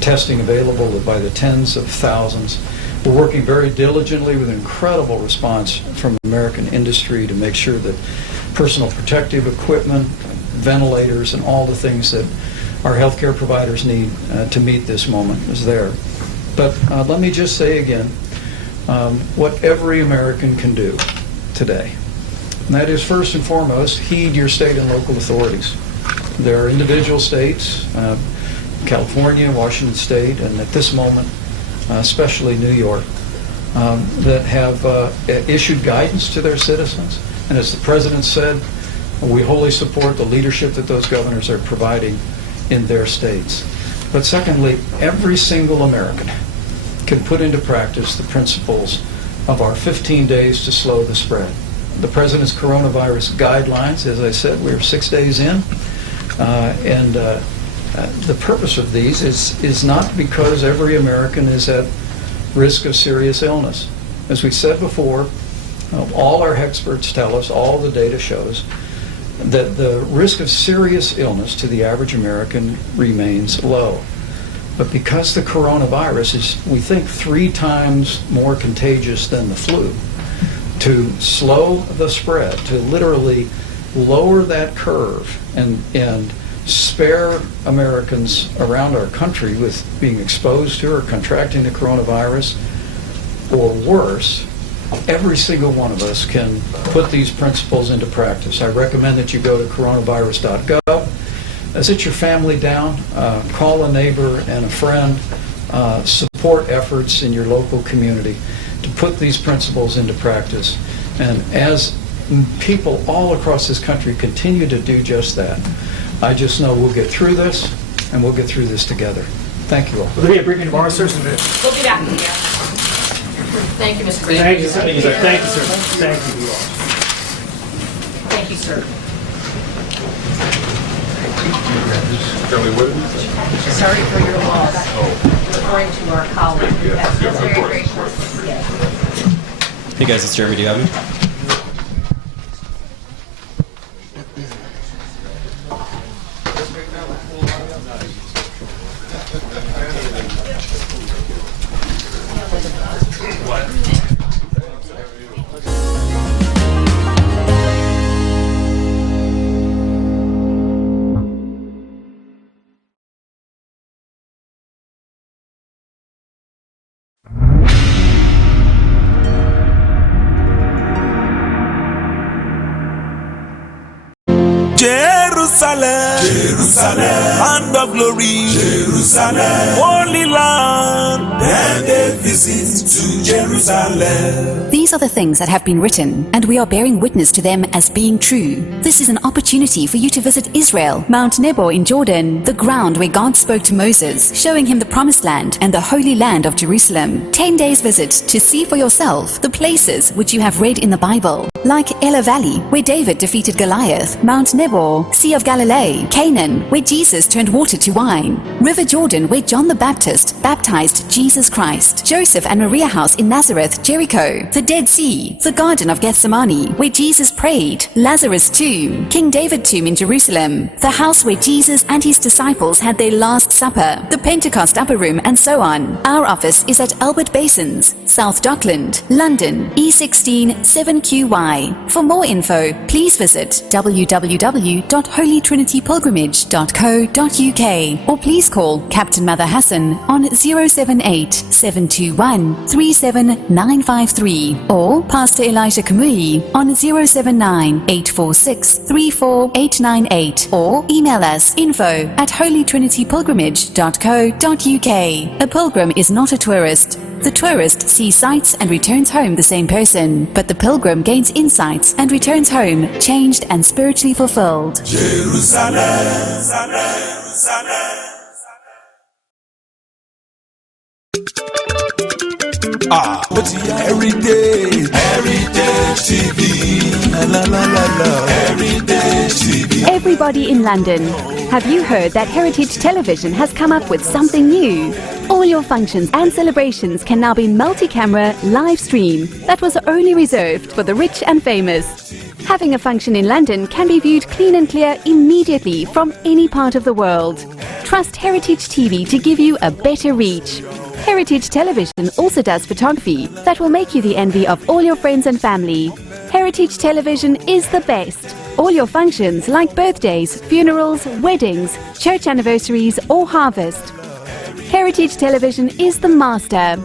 testing available by the tens of thousands. We're working very diligently with an incredible response from American industry to make sure that personal protective equipment, ventilators, and all the things that our healthcare providers need to meet this moment is there. But let me just say again what every American can do today. And that is, first and foremost, heed your state and local authorities. There are individual states, California, Washington State, and at this moment, especially New York, that have issued guidance to their citizens. And as the President said, we wholly support the leadership that those governors are providing in their states. But secondly, every single American can put into practice the principles of our 15 days to slow the spread. The President's coronavirus guidelines, as I said, we're 6 days in, and the purpose of these is not because every American is at risk of serious illness. As we said before, all our experts tell us, all the data shows, that the risk of serious illness to the average American remains low. But because the coronavirus is, we think, 3 times more contagious than the flu, to slow the spread, to literally lower that curve and spare Americans around our country with being exposed to or contracting the coronavirus, or worse, every single one of us can put these principles into practice. I recommend that you go to coronavirus.gov. Sit your family down, call a neighbor and a friend, support efforts in your local community to put these principles into practice. And as people all across this country continue to do just that, I just know we'll get through this, and we'll get through this together. Thank you all. Will there be a briefing tomorrow, sir? We'll be back in here. Thank you, Mr. Thank you, sir. President. Thank you, sir. Thank you. Thank you, sir. Sorry for your loss. Referring to our colleague. That's very grateful. Hey guys, it's Jeremy. Do you have me? Jerusalem, Jerusalem, land of glory, Jerusalem, holy land, and a visit to Jerusalem. These are the things that have been written, and we are bearing witness to them as being true. This is an opportunity for you to visit Israel, Mount Nebo in Jordan, the ground where God spoke to Moses, showing him the promised land and the holy land of Jerusalem. 10 days visit to see for yourself the places which you have read in the Bible, like Elah Valley, where David defeated Goliath, Mount Nebo, Sea of Galilee, Canaan, where Jesus turned water to wine, River Jordan, where John the Baptist baptized Jesus Christ, Joseph and Maria House in Nazareth, Jericho, the Dead Sea, the Garden of Gethsemane, where Jesus prayed, Lazarus' tomb, King David tomb in Jerusalem, the house where Jesus and his disciples had their Last Supper, the Pentecost Upper Room, and so on. Our office is at Albert Basins, South Dockland, London, E16 7QY. For more info, please visit www.holytrinitypilgrimage.co.uk or please call Captain Mother Hassan on 078 721 37953 or Pastor Elijah Kamui on 079 846 34898 or email us info@holytrinitypilgrimage.co.uk. A pilgrim is not a tourist. The tourist sees sights and returns home the same person, but the pilgrim gains insights and returns home changed and spiritually fulfilled. Jerusalem, Jerusalem. But Heritage TV. Heritage TV. Everybody in London, have you heard that Heritage Television has come up with something new? All your functions and celebrations can now be multi-camera live stream. That was only reserved for the rich and famous. Having a function in London can be viewed clean and clear immediately from any part of the world. Trust Heritage TV to give you a better reach. Heritage Television also does photography that will make you the envy of all your friends and family. Heritage Television is the best. All your functions like birthdays, funerals, weddings, church anniversaries or harvest. Heritage Television is the master.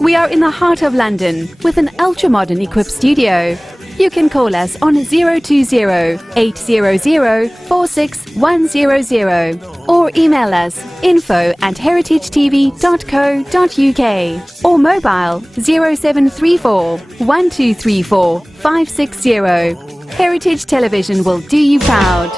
We are in the heart of London with an ultra-modern equipped studio. You can call us on 020-800-46100 or email us info@heritagetv.co.uk or mobile 0734 1234 560. Heritage Television will do you proud.